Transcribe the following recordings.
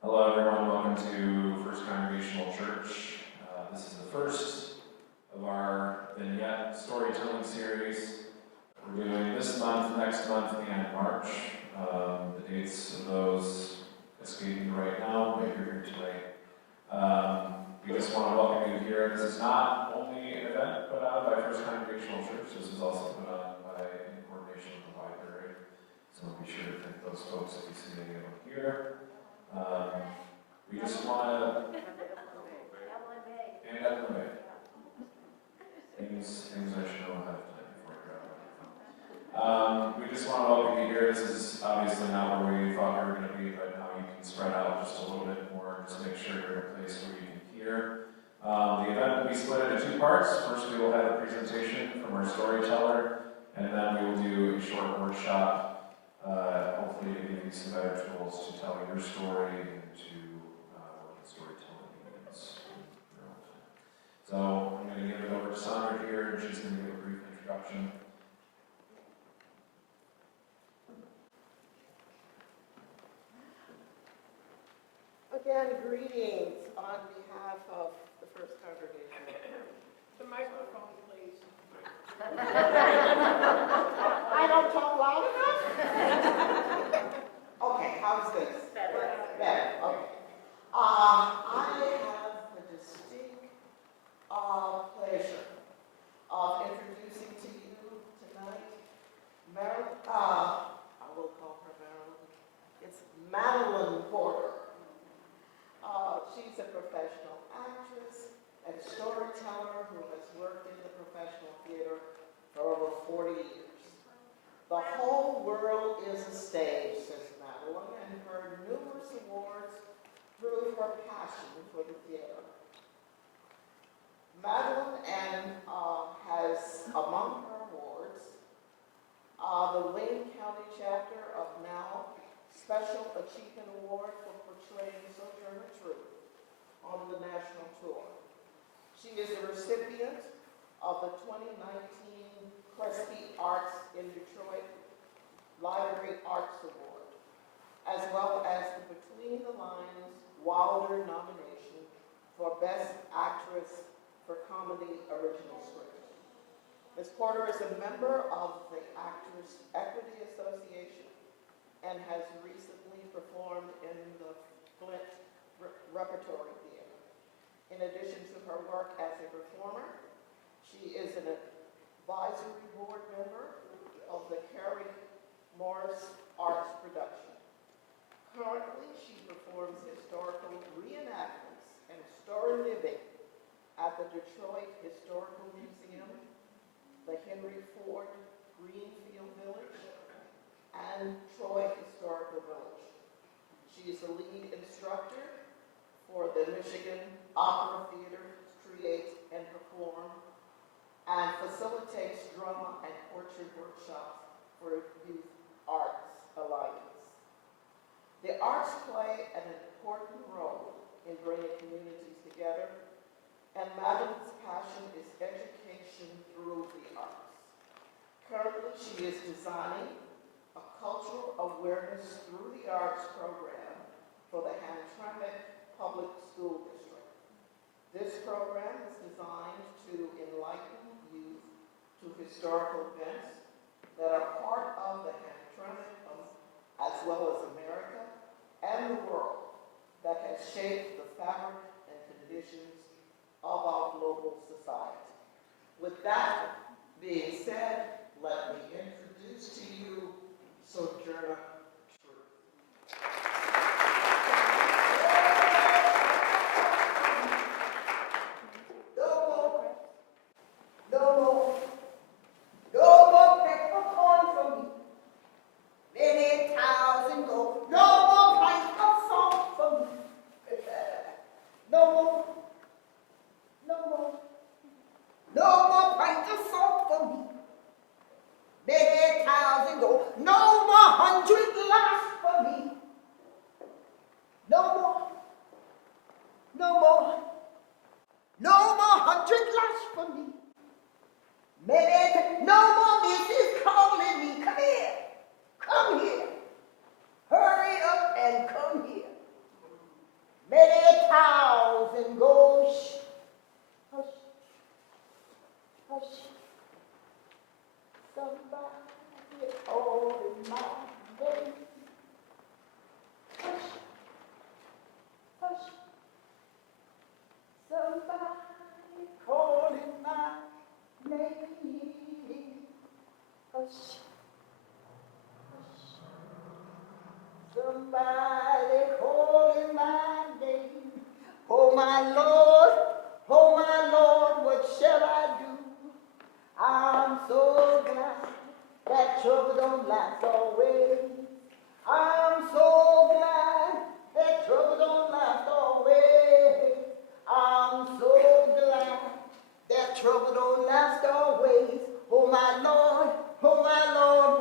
Hello everyone, welcome to First Congregational Church. This is the first of our Vignette storytelling series. We're doing this month, next month, and March. The dates of those escaping right now, but you're here tonight. We just want to welcome you here. This is not only an event put on by First Congregational Church, this is also put on in coordination with the library. So be sure to thank those folks if you see any of them here. We just want to, and Madelyn Bay. Things I should know ahead of time before I grab my phone. We just want to welcome you here. This is obviously not where we thought we were going to be, but now you can spread out just a little bit more. Just make sure you're in a place where you can hear. The event will be split into two parts. First, we will have a presentation from our storyteller, and then we will do a short workshop, hopefully to give you some better tools to tell your story and to what storytelling means. So I'm going to give it over to Sandra here, and she's going to give a brief introduction. Again, greetings on behalf of the First Congregation. The microphone, please. I don't talk loud enough? Okay, how's this? Better. Okay. I have the distinct pleasure of introducing to you tonight Madelyn, I will call her Madelyn. It's Madelyn Porter. She's a professional actress and storyteller who has worked in the professional theater for over 40 years. The whole world is a stage, says Madelyn, and her numerous awards prove her passion for the theater. Madelyn has among her awards the Wayne County Chapter of NOW Special Achievement Award for portraying Sojourner on the national tour. She is a recipient of the 2019 Crespi Arts in Detroit Library Arts Award, as well as the Between the Lines Wilder nomination for Best Actress for Comedy Original Script. Ms. Porter is a member of the Actors Equity Association and has recently performed in the Flint Repertory Theater. In addition to her work as a performer, she is an advisory board member of the Carrie Morris Arts Production. Currently, she performs historical reenactments and story living at the Detroit Historical Museum, the Henry Ford Greenfield Village, and Troy Historical Village. She is a lead instructor for the Michigan Opera Theater Create and Perform, and facilitates drama and portrait workshops for Youth Arts Alliance. The arts play an important role in bringing communities together, and Madelyn's passion is education through the arts. Currently, she is designing a cultural awareness through the arts program for the Hamtramck Public School District. This program is designed to enlighten youth to historical events that are part of the Hamtramck, as well as America and the world, that has shaped the fabric and conditions of our global society. With that being said, let me introduce to you Sojourner. Somebody calling my name. Oh my Lord, what shall I do? I'm so glad that trouble don't last always. I'm so glad that trouble don't last always. I'm so glad that trouble don't last always. Oh my Lord,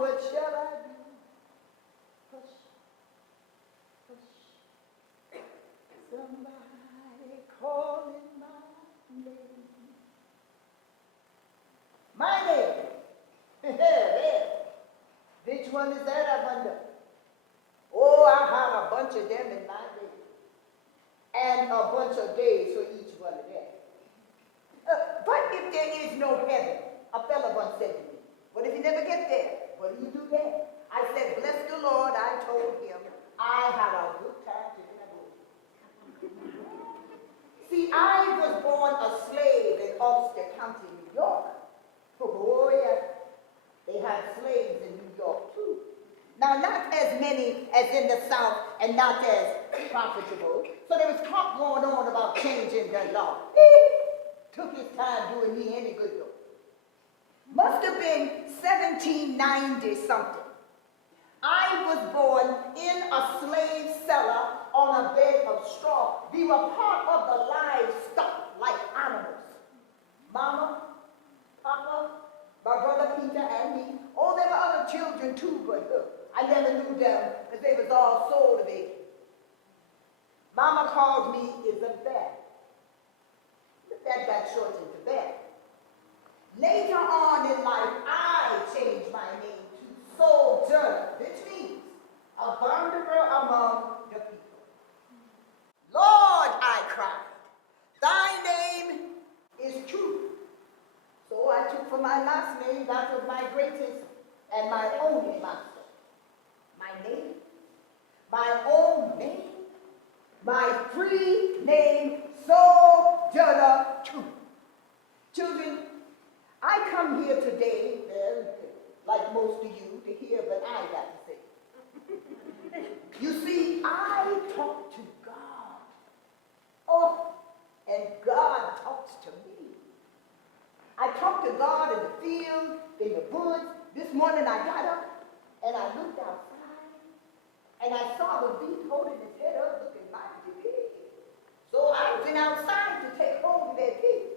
what shall I do? Hush, hush, somebody calling my name. My name. Which one is that, I wonder? Oh, I have a bunch of them in my day. And a bunch of days for each one of them. But if there is no heaven, a fellow once said to me, what if you never get there? What do you do then? I said, bless the Lord, I told him, I had a good time taking a boat. See, I was born a slave in Ulster County, New York. Oh, yeah. They had slaves in New York, too. Now, not as many as in the South and not as profitable. So there was talk going on about changing the law. Took his time doing me any good, though. Must have been 1790 something. I was born in a slave cellar on a bed of straw. We were part of the livestock like animals. Mama, Papa, my brother Peter and me. Oh, there were other children too, but I never knew them because they was all sold away. Mama called me Isabel. That got shortened to Beth. Later on in life, I changed my name to Sojourner, which means a wanderer among the people. Lord, I cried, thy name is true. So I took for my last name that was my greatest and my only master. My name, my own name, my free name, Sojourner true. Children, I come here today, well, like most of you, to hear what I got to say. You see, I talk to God. Oh, and God talks to me. I talk to God in the field, in the woods. This morning I got up and I looked outside and I saw the beast holding his head up looking mighty big. So I went outside to take hold of that beast.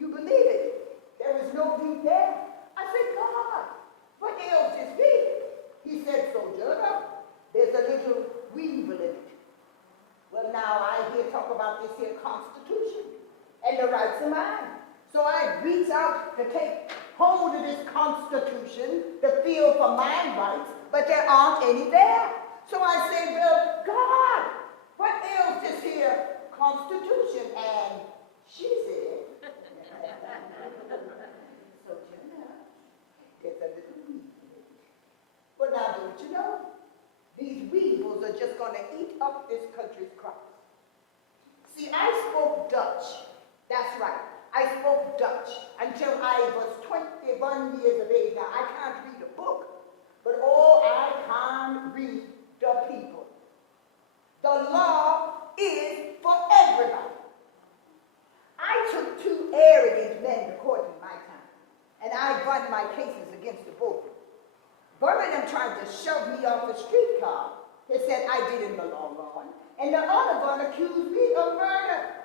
You believe it? There was no beast there. I said, God, what ails this beast? He said, Sojourner, there's a little weevil in it. Well, now I hear talk about this here Constitution and the rights of man. So I reach out to take hold of this Constitution to feel for my rights, but there aren't any there. So I said, well, God, what ails this here Constitution? And she said, Sojourner, there's a little weevil in it. Well, now, don't you know? These weevils are just going to eat up this country's crops. See, I spoke Dutch. That's right. I spoke Dutch until I was 21 years of age. Now, I can't read a book, but oh, I can read the people. The law is for everybody. I took 2 arrogant men to court in my time, and I won my cases against the both. One of them tried to shove me off a streetcar. They said I didn't belong on, and the other one accused me of murder.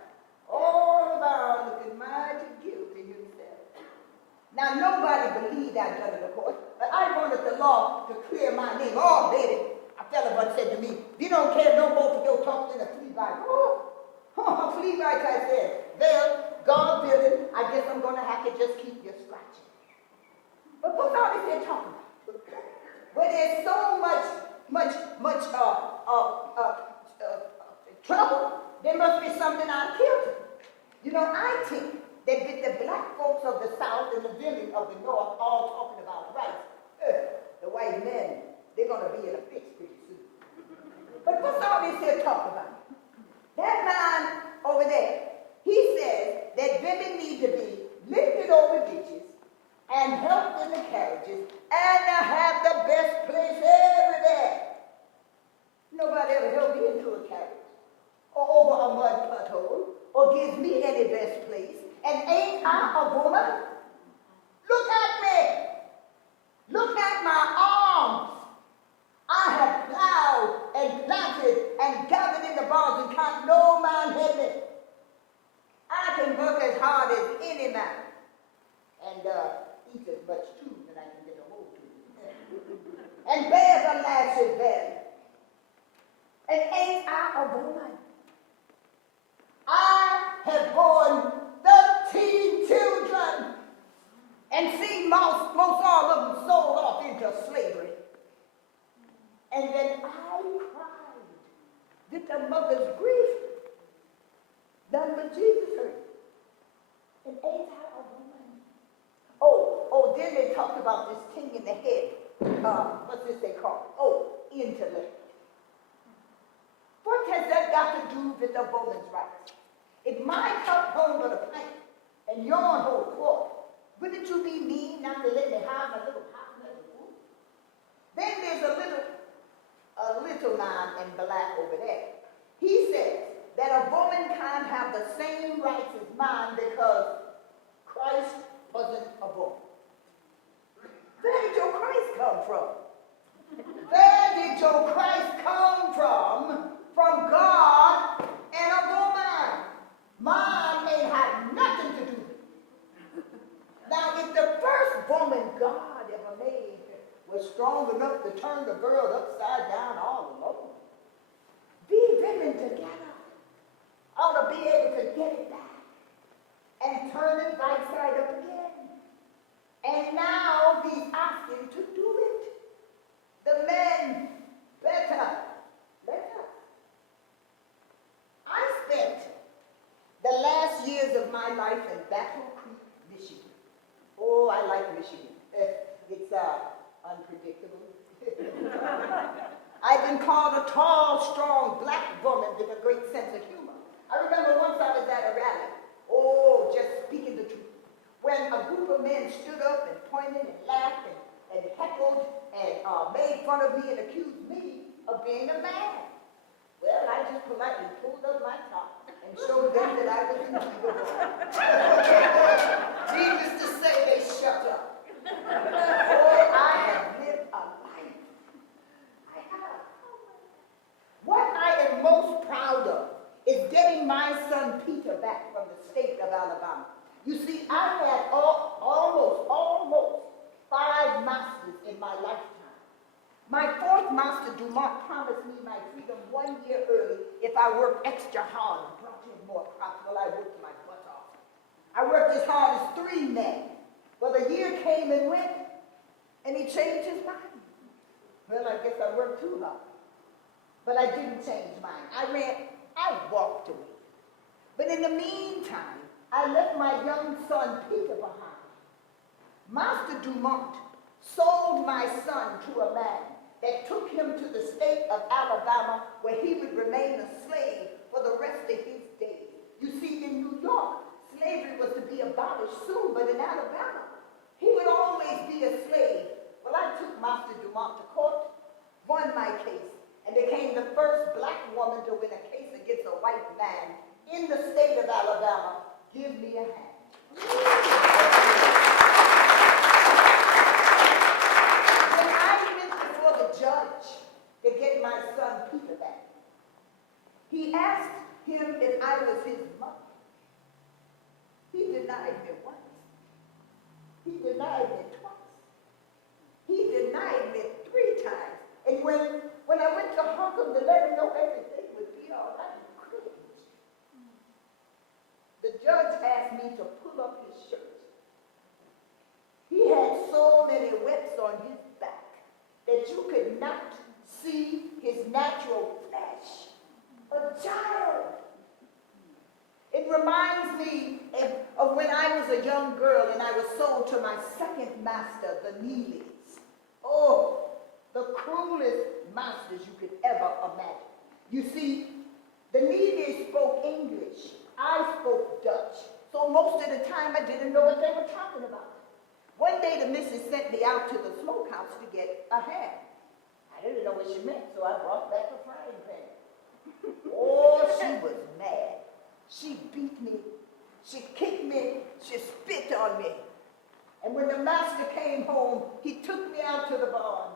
All about looking mighty guilty himself. Now, nobody believed I'd done it, of course, but I wanted the law to clear my name. Oh, baby, a fellow once said to me, you don't care no more to go talk to the flea bite. Oh, flea bite, I said. Well, God willing, I guess I'm going to have to just keep you scratching. But what's all this they're talking about? Where there's so much trouble, there must be something I've killed. You know, I think that with the black folks of the South and the women of the North all talking about rights, the white men, they're going to be in a fix pretty soon. But what's all this here talk about? That man over there, he says that women need to be lifted over ditches and helped in the carriages and have the best place everywhere. Nobody or gives me any best place. And ain't I a woman? Look at me. Look at my arms. I have plowed and planted and gathered in the barns and can't no man help me. I can work as hard as any man and eat as much too that I can get a hold to. And bear the lashes well. And ain't I a woman? I have borne 13 children and seen most all of them sold off into slavery. And then I cried with the mother's grief. None but Jesus heard. And ain't I a woman? Oh, then they talked about this thing in the head. What's this they call it? Oh, intellect. What has that got to do with the woman's rights? If my cup hold but a pint and yours hold a quart, wouldn't you be mean not to let me have my little half measure food? Then there's a little man in black over there. He says that a woman can't have the same rights as mine because Christ wasn't a woman. Where did your Christ come from? Where did your Christ come from? From God and a woman. Mine ain't had nothing to do with it. Now, if the first woman God ever made was strong enough to turn the world upside down all alone, we women together ought to be able to get it back and turn it right side up again. And now we're asking to do it. The men better. I spent the last years of my life in Battle Creek, Michigan. Oh, I like Michigan. It's unpredictable. I've been called a tall, strong black woman with a great sense of humor. I remember once I was at a rally. Oh, just speaking the truth. When a group of men stood up and pointed and laughed and heckled and made fun of me and accused me of being a man. Well, I just politely pulled up my top and showed them that I was indeed a woman. Needless to say, they shut up. Oh, I have lived a life. I have. What I am most proud of is getting my son Peter back from the state of Alabama. You see, I had almost 5 masters in my lifetime. My 4th master, Dumont, promised me my freedom 1 year early if I worked extra hard and brought in more crops. Well, I worked my butt off. I worked as hard as 3 men. Well, the year came and went, and he changed his mind. Well, I guess I worked too hard. But I didn't change mine. I walked away. But in the meantime, I left my young son Peter behind. Master Dumont sold my son to a man that took him to the state of Alabama where he would remain a slave for the rest of his days. You see, in New York, slavery was to be abolished soon, but in Alabama, he would always be a slave. Well, I took Master Dumont to court, won my case, and became the first black woman to win a case against a white man in the state of Alabama. Give me a hand. Judge to get my son Peter back. He asked him if I was his mother. He denied me once. He denied me twice. He denied me 3 times. And when I went to Harlem to let him know everything would be all right, he cringed. The judge asked me to pull up his shirt. He had so many webs on his back that you could not see his natural flesh. A child. It reminds me of when I was a young girl and I was sold to my second master, the Neelys. Oh, the cruelest masters you could ever imagine. You see, the Neelys spoke English. I spoke Dutch. So most of the time I didn't know what they were talking about. One day the missus sent me out to the smokehouse to get a ham. I didn't know what she meant, so I brought back a frying pan. Oh, she was mad. She beat me. She kicked me. She spit on me. And when the master came home, he took me out to the barn,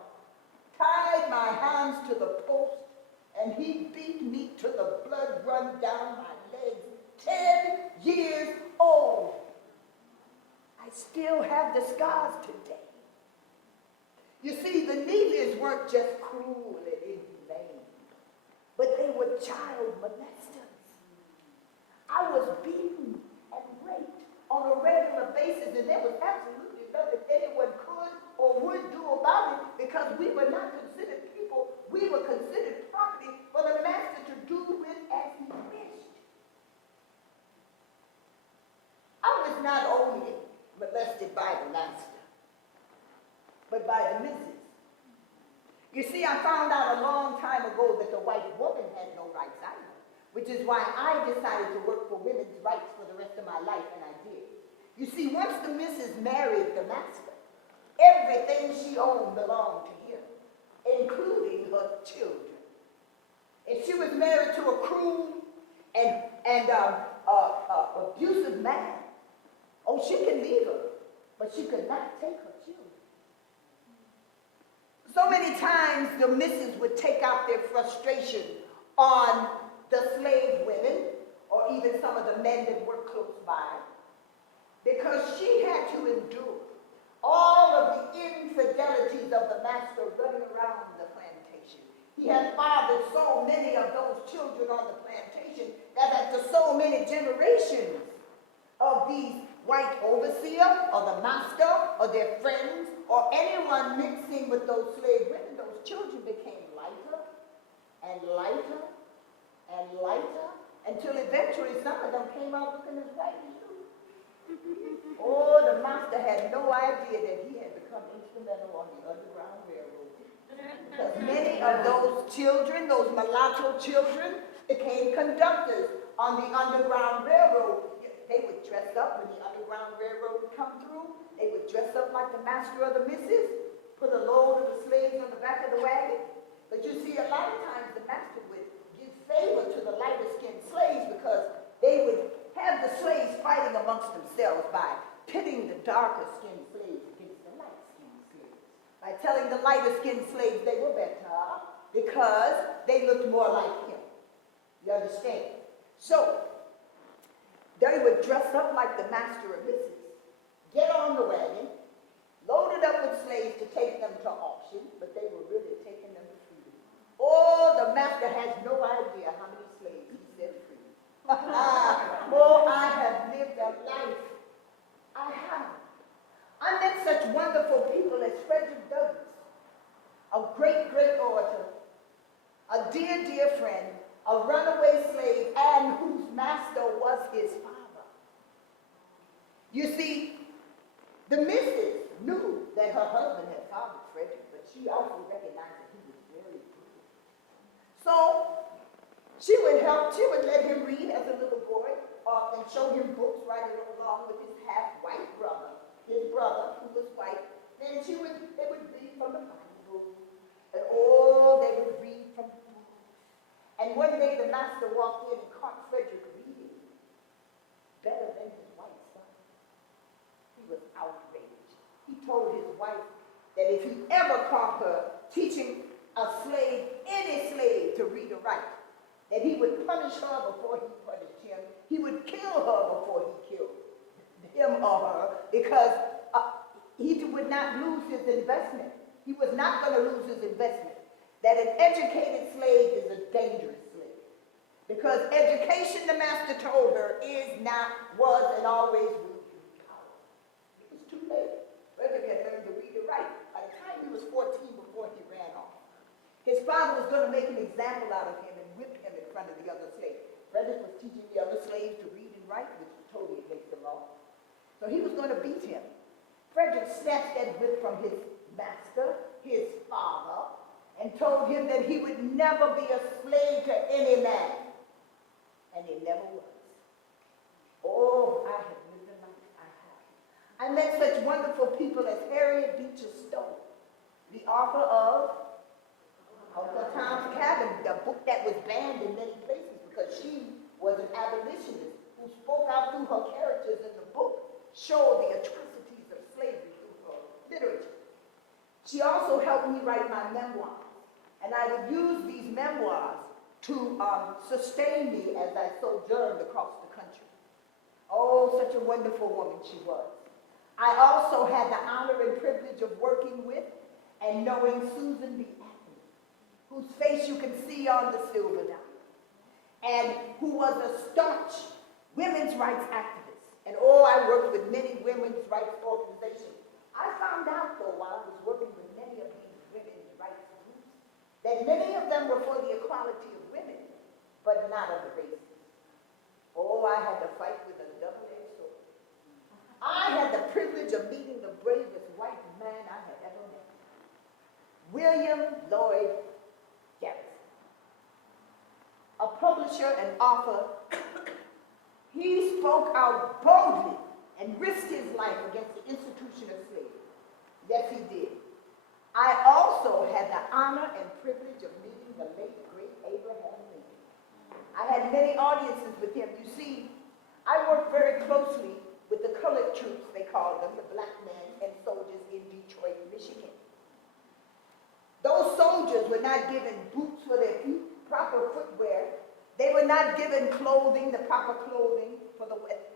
tied my hands to the post, and he beat me till the blood run down my legs. 10 years old. I still have the scars today. You see, the Neelys weren't just cruel and inhumane, but they were child molesters. I was beaten and raped on a regular basis, and there was absolutely nothing anyone could or would do about it because we were not considered people. We were considered property for the master to do with as he wished. I was not only molested by the master, but by the missus. You see, I found out a long time ago that the white woman had no rights either, which is why I decided to work for women's rights for the rest of my life, and I did. You see, once the missus married the master, everything she owned belonged to him, including her children. If she was married to a cruel and abusive man, oh, she could leave her, but she could not take her children. So many times the missus would take out their frustration on the slave women or even some of the men that were close by because she had to endure all of the infidelities of the master running around the plantation. He had fathered so many of those children on the plantation that after so many generations of these white overseer or the master or their friends or anyone mixing with those slave women, those children became lighter and lighter and lighter until eventually some of them came out looking as white as you. Oh, the master had no idea that he had become instrumental on the Underground Railroad. Because many of those children, those mulatto children, became conductors on the Underground Railroad. They would dress up when the Underground Railroad would come through. They would dress up like the master or the missus, put a load of the slaves on the back of the wagon. But you see, a lot of times the master would give favor to the lighter-skinned slaves because they would have the slaves fighting amongst themselves by pitting the darker-skinned slaves against the light-skinned slaves. By telling the lighter-skinned slaves they were better because they looked more like him. You understand? So, they would dress up like the master or missus, get on the wagon, loaded up with slaves to take them to auction, but they were really taking them to freedom. Oh, the master has no idea how many slaves he set free. Oh, I have lived a life. I have. I met such wonderful people as Frederick Douglass, a great, great orator, a dear, dear friend, a runaway slave, and whose master was his father. You see, the missus knew that her husband had fathered Frederick, but she also recognized that he was very good. So she would let him read as a little boy, and show him books right along with his half-white brother, his brother who was white. Then they would read from the Bible, and they would read from the book. And one day the master walked in and caught Frederick reading better than his white son. He was outraged. He told his wife that if he ever caught her teaching a slave, any slave, to read or write, that he would punish her before he punished him. He would kill her before he killed him or her because he would not lose his investment. He was not going to lose his investment. That an educated slave is a dangerous slave. Because education, the master told her, was and always will be power. It was too late. Frederick had learned to read and write. By the time he was 14 before he ran off, his father was going to make an example out of him and whip him in front of the other slaves. Frederick was teaching the other slaves to read and write, which was totally against the law. So he was going to beat him. Frederick snatched that whip from his master, his father, and told him that he would never be a slave to any man. And he never was. Oh, I have lived a life. I have. I met such wonderful people as Harriet Beecher Stowe, the author of Uncle Tom's Cabin, the book that was banned in many places because she was an abolitionist. out through her characters in the book show the atrocities of slavery through her literature. She also helped me write my memoirs, and I would use these memoirs to sustain me as I sojourned across the country. Oh, such a wonderful woman she was. I also had the honor and privilege of working with and knowing Susan B. Anthony, whose face you can see on the silver dollar, and who was a staunch women's rights activist. And oh, I worked with many women's rights organizations. I found out, though, while I was working with many of these women's rights groups, that many of them were for the equality of women, but not of the races. Oh, I had to fight with a double-edged sword. I had the privilege of meeting the bravest white man I had ever met, William Lloyd Garrison. A publisher and author, he spoke out boldly and risked his life against the institution of slavery. Yes, he did. I also had the honor and privilege of meeting the late, great Abraham Lincoln. I had many audiences with him. You see, I worked very closely with the colored troops, they called them, the black men and soldiers in Detroit, Michigan. Those soldiers were not given boots for their feet, proper footwear. They were not given clothing, the proper clothing for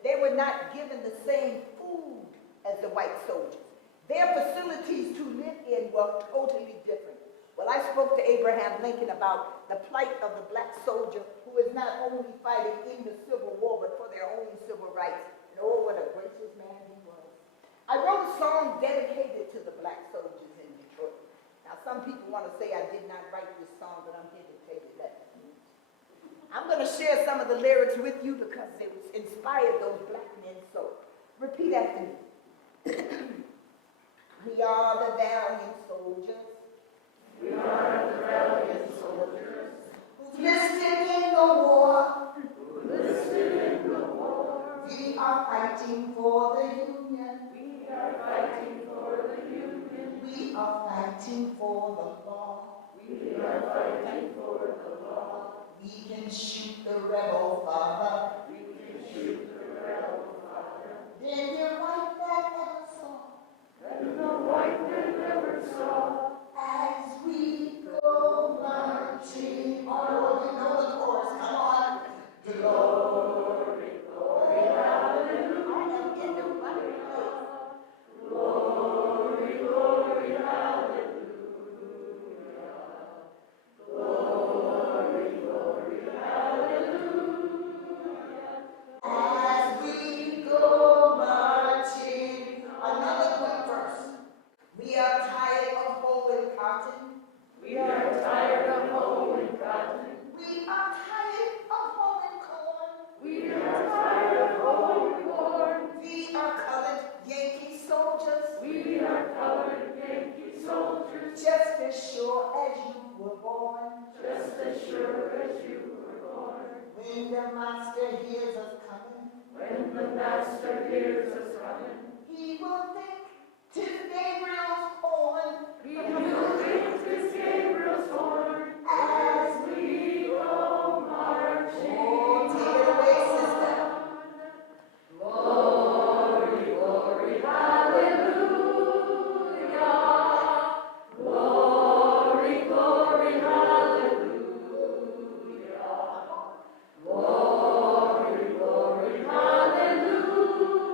they were not given the same food as the white soldiers. Their facilities to live in were totally different. Well, I spoke to Abraham Lincoln about the plight of the black soldier who is not only fighting in the Civil War, but for their own civil rights. And oh, what a gracious man he was. I wrote a song dedicated to the black soldiers in Detroit. Now, some people want to say I did not write this song, but I'm here to tell you that. I'm going to share some of the lyrics with you because it was inspired those black men. So, repeat after me. We are the valiant soldiers. We are the valiant soldiers. Who listed in the war. Who listed in the war. We are fighting for the Union. We are fighting for the Union. We are fighting for the law. We are fighting for the law. We can shoot the rebel father. We can shoot the rebel father. Then the white man never saw. Then the white man never saw. As we go marching on. Oh, you know the chorus. Come on. Glory, glory, hallelujah. I am in the right place. Glory, glory, hallelujah. Glory, glory, hallelujah. As we go marching. Another good verse. We are tired of holding cotton. We are tired of holding cotton. We are tired of holding corn. We are tired of holding corn. We are colored Yankee soldiers. We are colored Yankee soldiers. Just as sure as you were born. Just as sure as you were born. When the master hears us coming, When the master hears us coming, he will think 'tis Gabriel's horn. we will think 'tis Gabriel's horn. As we go marching. Oh, take it away, sister. Glory, glory, hallelujah. Glory, glory, hallelujah. Glory, glory, hallelujah.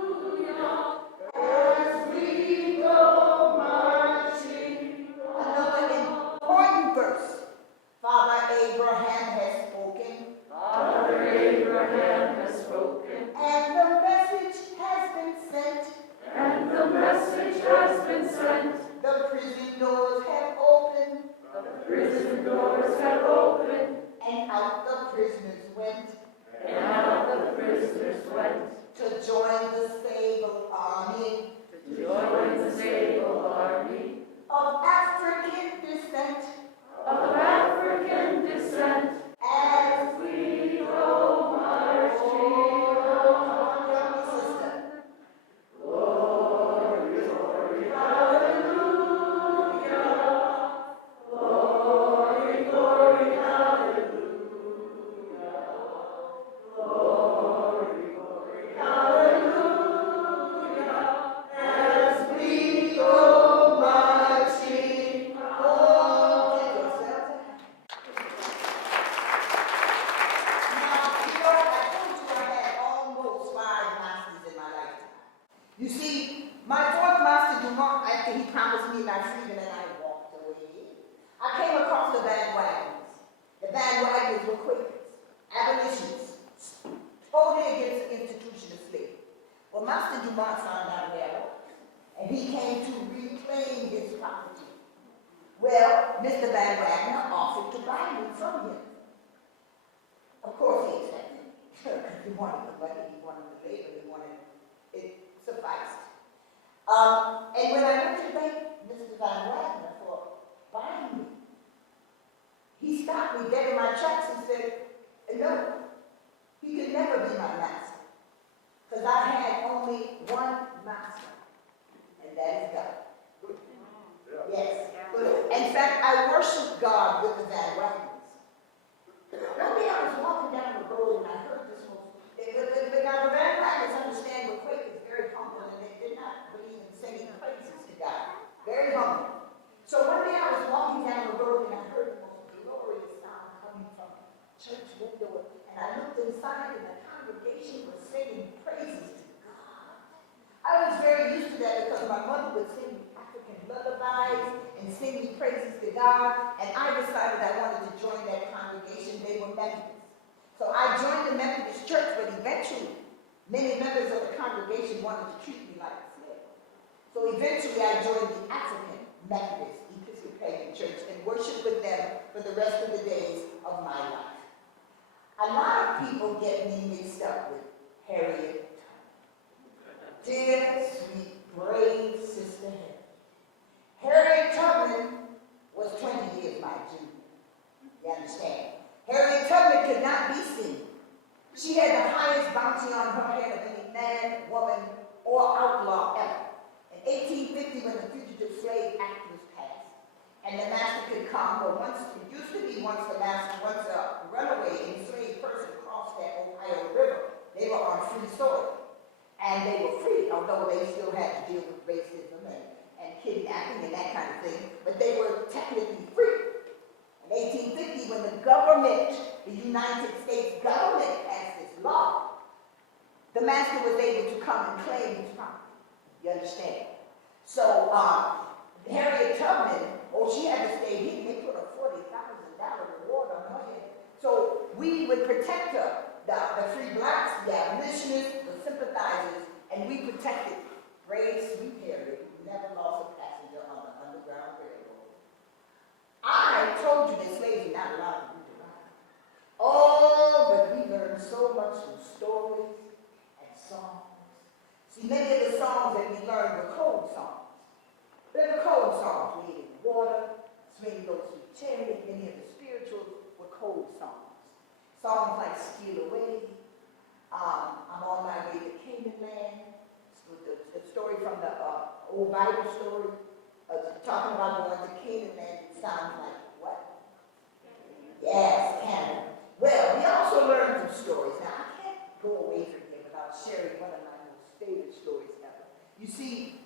As we go marching. Another important verse. Father Abraham has spoken, Father Abraham has spoken, and the message has been sent. and the message has been sent. The prison doors have opened, The prison doors have opened, and out the prisoners went and out the prisoners went to join the sable army to join the sable army of African descent. of African descent. As We go marching on, young sister. Glory, glory, hallelujah. Glory, glory, 2 months found out where I was. And he came to reclaim his property. Well, Mr. Van Wagner offered to buy me from him. Of course he accepted, because he wanted the money, he wanted the labor, he wanted it sufficed. And when I went to thank Mr. Van Wagner for buying me, he stopped me dead in my tracks and said, no, he could never be my master, because I had only one master, and that is God. Yes. In fact, I worship God with the Van Wagners. One day I was walking down the road and I heard this most. Now the Van Wagners understand what Quakers is very humble, and they did not believe in singing praises to God. Very humble. So one day I was walking down the road and I heard the most glorious sound coming from a church window, and I looked inside and the congregation was singing praises to God. I was very used to that because my mother would sing African lullabies and sing me praises to God, and I decided I wanted to join that congregation. They were Methodists. So I joined the Methodist church, but eventually many members of the congregation wanted to treat me like a slave. So eventually I joined the African Methodist Episcopalian Church and worshiped with them for the rest of the days of my life. A lot of people get me mixed up with Harriet Tubman. Dear, sweet, brave Sister Harriet Tubman was 20 years my junior. You understand? Harriet Tubman could not be seen. She had the highest bounty on her head of any man, woman, or outlaw ever. In 1850, when the Fugitive Slave Act was passed, and the master could come, or once it used to be once a runaway enslaved person crossed that Ohio River, they were on free soil. And they were free, although they still had to deal with racism and kidnapping and that kind of thing, but they were technically free. In 1850, when the government, the United States government passed this law, the master was able to come and claim his property. You understand? So Harriet Tubman, she had to stay hidden. They put a $40,000 reward on her head. So we would protect her, the free blacks, the abolitionists, the sympathizers, and we protected brave, sweet Harriet, who never lost a passenger on the Underground Railroad. I told you that slaves are not allowed to read and write. Oh, but we learned so much from stories and songs. See, many of the songs that we learned were cold songs. They were cold songs. We ate in water, swing those sweet chariot. Many of the spirituals were cold songs. Songs like Steal Away, I'm on my way to Canaan land. The story from the old Bible story, talking about going to Canaan land, it sounds like what? Yes, Canada. Well, we also learned some stories. Now, I can't go away from here without sharing one of my most favorite stories ever. You see,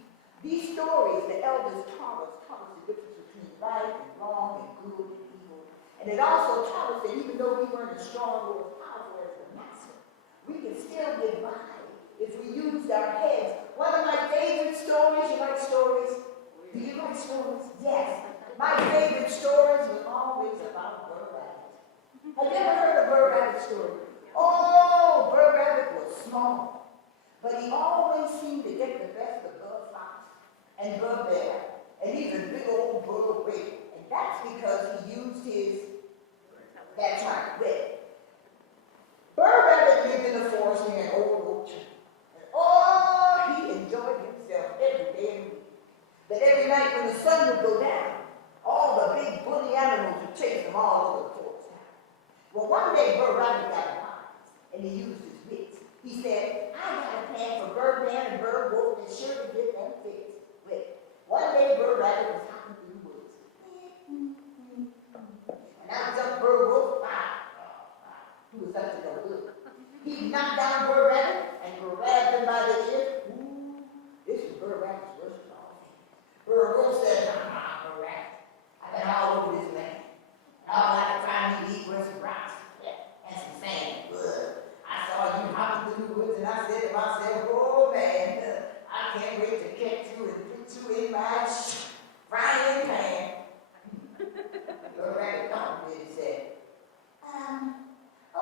these stories, the elders taught us the difference between right and wrong and good and evil. And it also taught us that even though we weren't as strong or as powerful as the master, we can still get by if we used our heads. One of my favorite stories, you like stories? Do you like stories? Yes. My favorite stories were always about Burr Rabbit. Have you ever heard a Burr Rabbit story? Oh, Burr Rabbit was small, but he always seemed to get the best of Burr Fox and Burr Bear, and even big old Burr Rabbit. And that's because he used his, that's right, wit. Burr Rabbit lived in the forest near an old oak tree. And oh, he enjoyed himself every day of the week. But every night when the sun would go down, all the big bully animals would chase him all over the forest. Well, one day Burr Rabbit got wise, and he used his wits. He said, I got a plan for Burr Bear and Burr Wolf that's sure to get them fixed. Wait, one day Burr Rabbit was hopping through the woods. And out jumped Burr Wolf, who was up to no good. He knocked down Burr Rabbit and grabbed him by the ear. Ooh, this was Burr Rabbit's worst of all things. Burr Wolf said, Burr Rabbit, I've been all over this land. And all I could find me to eat was some rocks and some sand. I saw you hopping through the woods, and I said to myself, oh man, I can't wait to catch you and put you in my frying pan. Burr Rabbit thought of it and said,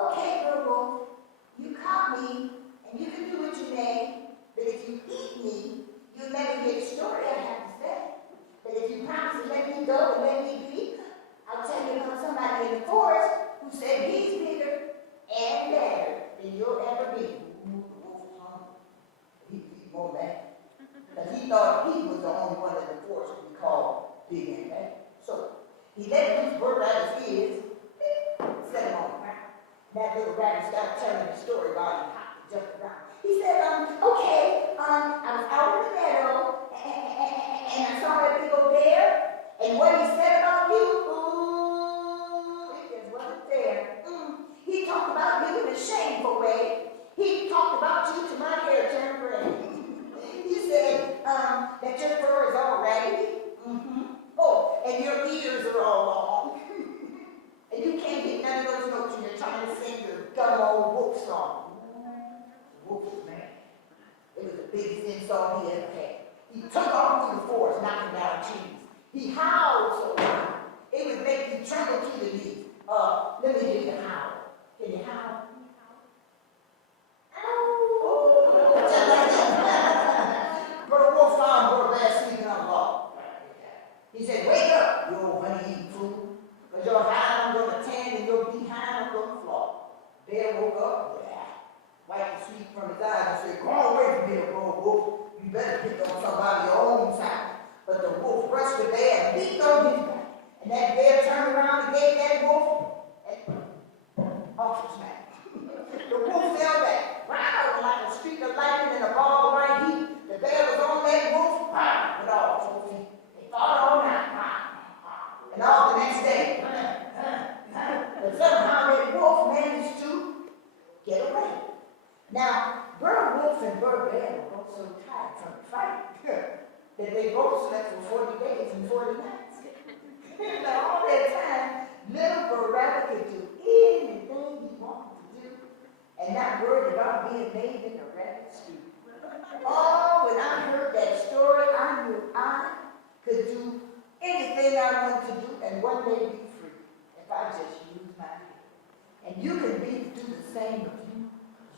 okay, Burr Wolf, you caught me, and you can do what you may, but if you eat He let loose bird out his ears, set him on the ground. That little rabbit started telling the story about him hopped and jumped around. He said, okay, I was out in the meadow, and I saw that big old bear, and what he said about you, ooh, it just wasn't fair. He talked about you in a shameful way. He talked about you to my hair turned gray. He said that your fur is all raggedy. Oh, and your ears are all long. And you can't get none of those notes when you're trying to sing your dumb old wolf song. Wolf was mad. It was the biggest insult he ever had. He took off through the forest, knocking down trees. He howled so loud, it would make you tremble to the knees. Let me hear you howl. Can you howl? Just like that. But a wolf found Brother Bear sleeping on the log. He said, wake up, you old honey-eating fool, because your hide I'm going to tan and your behind I'm going to flog. Bear woke up, wiped the sleep from his eyes and said, go away from here, bro, wolf. You better pick on somebody your own side. But the wolf rushed the bear and leaped on his back. And that bear turned around and gave that wolf awful smack. The wolf fell back, wow, like a streak of lightning and a ball of white heat. The bear was on that wolf, wow, with all 4 feet. They fought all night, wow, and all the next day. But somehow that wolf managed to get away. Now, Bird Wolf and Bird Bear were both so tired from the fight that they both slept for 40 days and 40 nights. Now, all that time, little Bird Rabbit could do anything he wanted to do and not worried about being made in a rabbit stew. Oh, when I heard that story, I knew I could do anything I wanted to do and one day be free if I just used my head. And you can do the same if you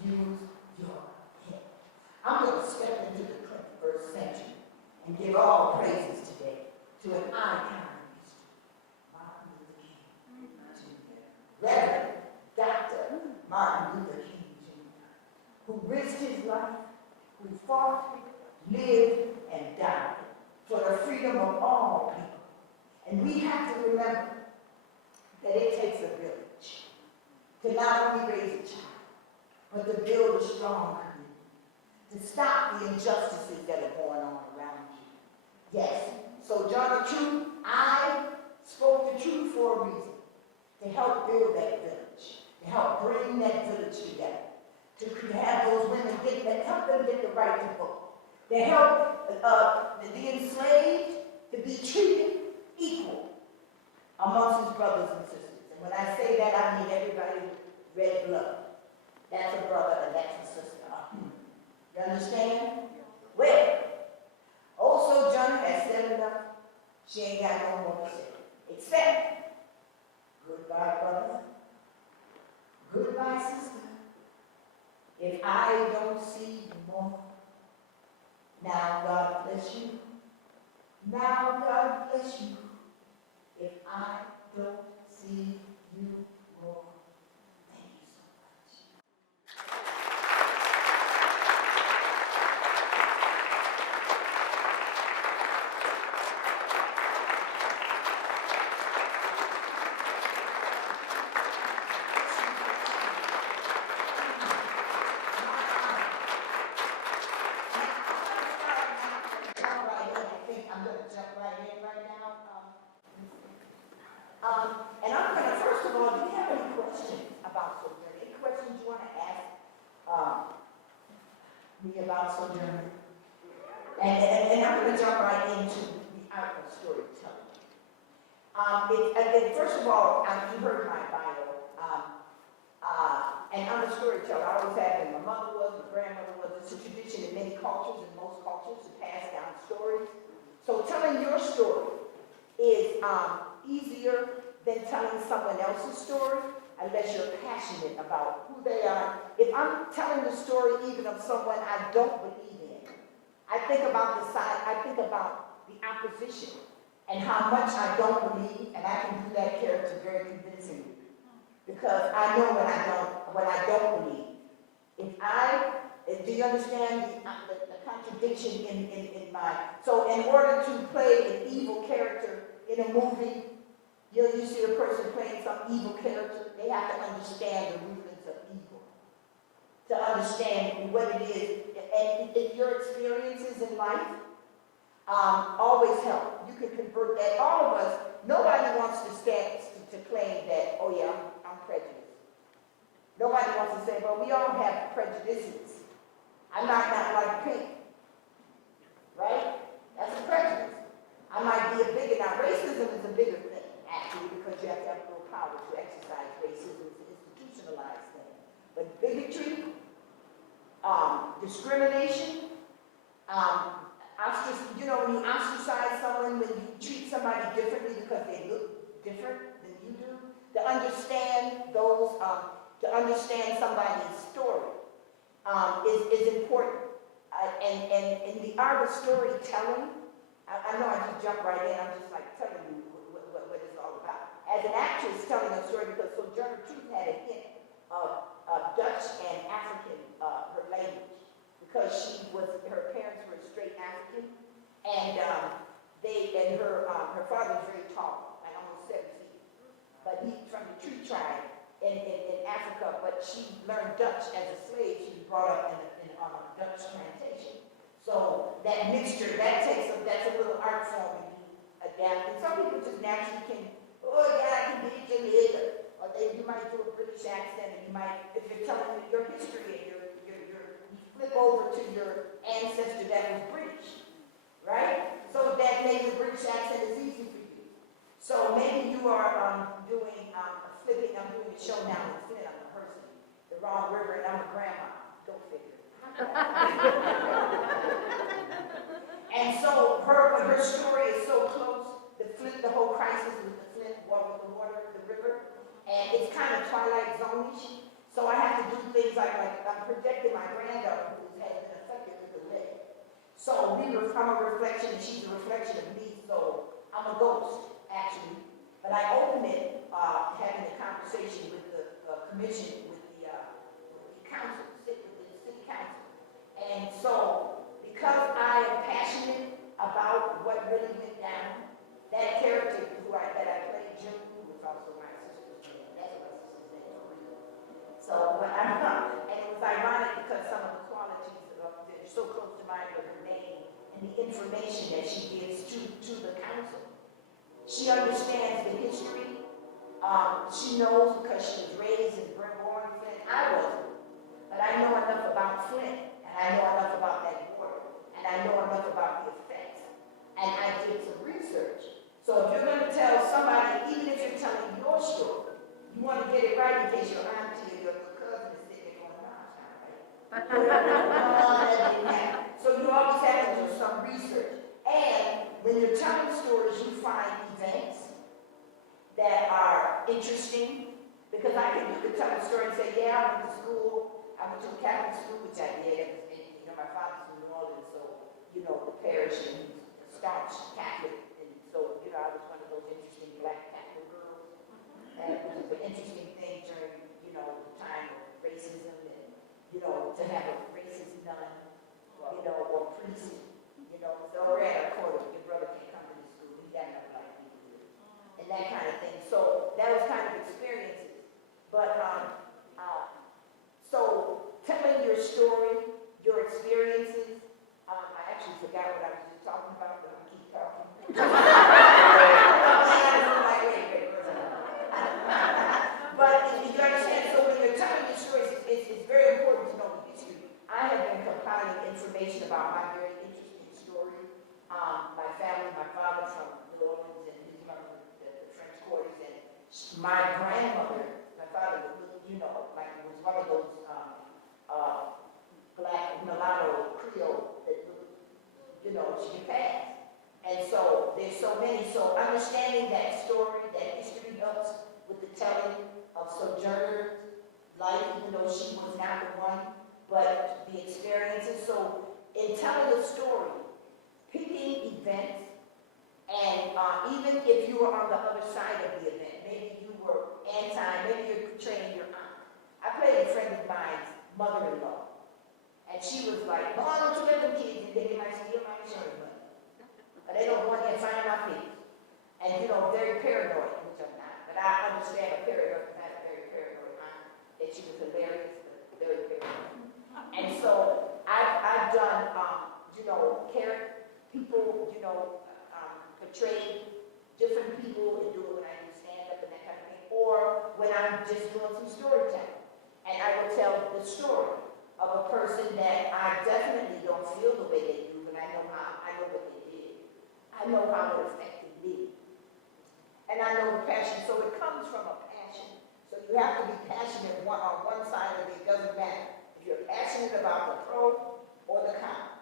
use your head. I'm going to step into the 21st century and give all praises today to an icon of history, Martin Luther King Jr. Reverend Dr. Martin Luther King Jr., who risked his life, who fought, lived, and died for the freedom of all people. And we have to remember that it takes a village to not only raise a child, but to build a strong community, to stop the injustices that are going on around you. Yes, Sojourner Truth, I spoke the truth for a reason, to help build that village, to help bring that village together, to have those women help them get the right to vote, to help the enslaved to be treated equal amongst his brothers and sisters. And when I say that, I mean everybody with red blood. That's a brother and that's a sister. You understand? Well, old Sojourner has said enough. She ain't got no more to say. Except, goodbye, brother. Goodbye, sister. If I don't see you more, now God bless you. Now God bless you. If I don't see you more. Thank you so much. And I'm going to, first of all, do you have any questions about Sojourner? Any questions you want to ask me about Sojourner? And I'm going to jump right into the art of storytelling. First of all, you heard my bio. And I'm a storyteller. I always have been. My mother was, my grandmother was. It's a tradition in many cultures, in most cultures, to pass down stories. So telling your story is easier than telling someone else's story unless you're passionate about who they are. If I'm telling the story even of someone I don't believe in, I think about the side, I think about the opposition and how much I don't believe, and I can do that character very convincingly. Because I know when I don't believe. Do you understand the contradiction in my, so in order to play an evil character in a movie, You know, you see a person playing some evil character, they have to understand the roots of evil, to understand what it is. And if your experiences in life always help, you can convert that. All of us, nobody wants to stand to claim that, oh yeah, I'm prejudiced. Nobody wants to say, well, we all have prejudices. I might not like pink, right? That's a prejudice. I might be a bigot. Now, racism is a bigger thing, actually, because you have to have a little power to exercise racism. It's an institutionalized thing. But bigotry, discrimination, when you ostracize someone, when you treat somebody differently because they look different than you do, to understand somebody's story is important. And in the art of storytelling, I know I just jumped right in, I'm just like telling you what it's all about. As an actress telling a story, because Sojourner Truth had a hint of Dutch and African, her language, because her parents were straight African, and her father was very tall, like almost 7 feet, but he's from the Tree tribe in Africa, but she learned Dutch as a slave. She was brought up on a Dutch plantation. So that mixture, that's a little art form you adapt. And some people just naturally can, oh yeah, I can be Jamaican. Or you might do a British accent, and you might, if you're telling your history and you flip over to your ancestor that was British, right? So that maybe the British accent is easy for you. So maybe you are doing flipping, I'm doing a show now in Flint, I'm a person, the wrong river, and I'm a grandma. Go figure. And so her story is so close, the whole crisis with the Flint, the water, the river, and it's kind of Twilight Zone-ish. So I have to do things like I'm projecting my granddaughter who has been affected with the lake. So I'm a reflection and she's a reflection of me, so I'm a ghost, actually. But I open it having a conversation with the commission, with the council, with the city council. And so, because I am passionate about what really went down, that character that I played, June, who was also my sister's name, that's what my sister's name is. So, and it was ironic because some of the qualities that are so close to mine were her name and the information that she gives to the council. She understands the history. She knows because she was raised in Brentwood, Flint. I wasn't. But I know enough about Flint, and I know enough about that water, and I know enough about the effects. And I did some research. So if you're going to tell somebody, even if you're telling your story, you want to get it right in case your auntie or your cousin is sitting there going, no, it's not right. So you always have to do some research. And when you're telling stories, you find events that are interesting, because you could tell a story and say, yeah, I went to school, I went to a Catholic school, which I did, and, my father's from New Orleans, so, the parish, and he's a staunch Catholic, and so, I was one of those interesting black Catholic girls, and it was an interesting thing during, the time of racism, and, to have a racist nun, or priest, so we're at a quarter, your brother can't come to the school, he got enough black people here, and that kind of thing. So that was kind of experiences. But so telling your story, your experiences, I actually forgot what I was just talking about, but I'm gonna keep talking. But you understand, so when you're telling your stories, it's very important to know the history. I have been compiling information about my very interesting story. My family, my father from New Orleans and his mother, the French quarters, and my grandmother, my father was, was one of those black mulatto Creole that, she could pass. And so there's so many. So understanding that story, that history helps with the telling of Sojourner's life, even though she was not the one, but the experiences. So in telling a story, picking events, and even if you were on the other side of the event, maybe you were maybe you're portraying your aunt. I played a friend of mine's mother-in-law, and she was like, no, don't you let them kids in there, they might steal my insurance money. But they don't go in there and find my papers. And, very paranoid, which I'm but I understand a parrot doesn't have a very paranoid mind, that she was hilarious, but very paranoid. And so I've done, people, portray different people and do it when I do stand-up and that kind of thing, or when I'm just doing some storytelling. And I will tell the story of a person that I definitely don't feel the way they do, but I know what they did. I know how it affected me. And I know the passion, so it comes from a passion. So you have to be passionate on one side of it, it doesn't matter. If you're passionate about the pro or the con.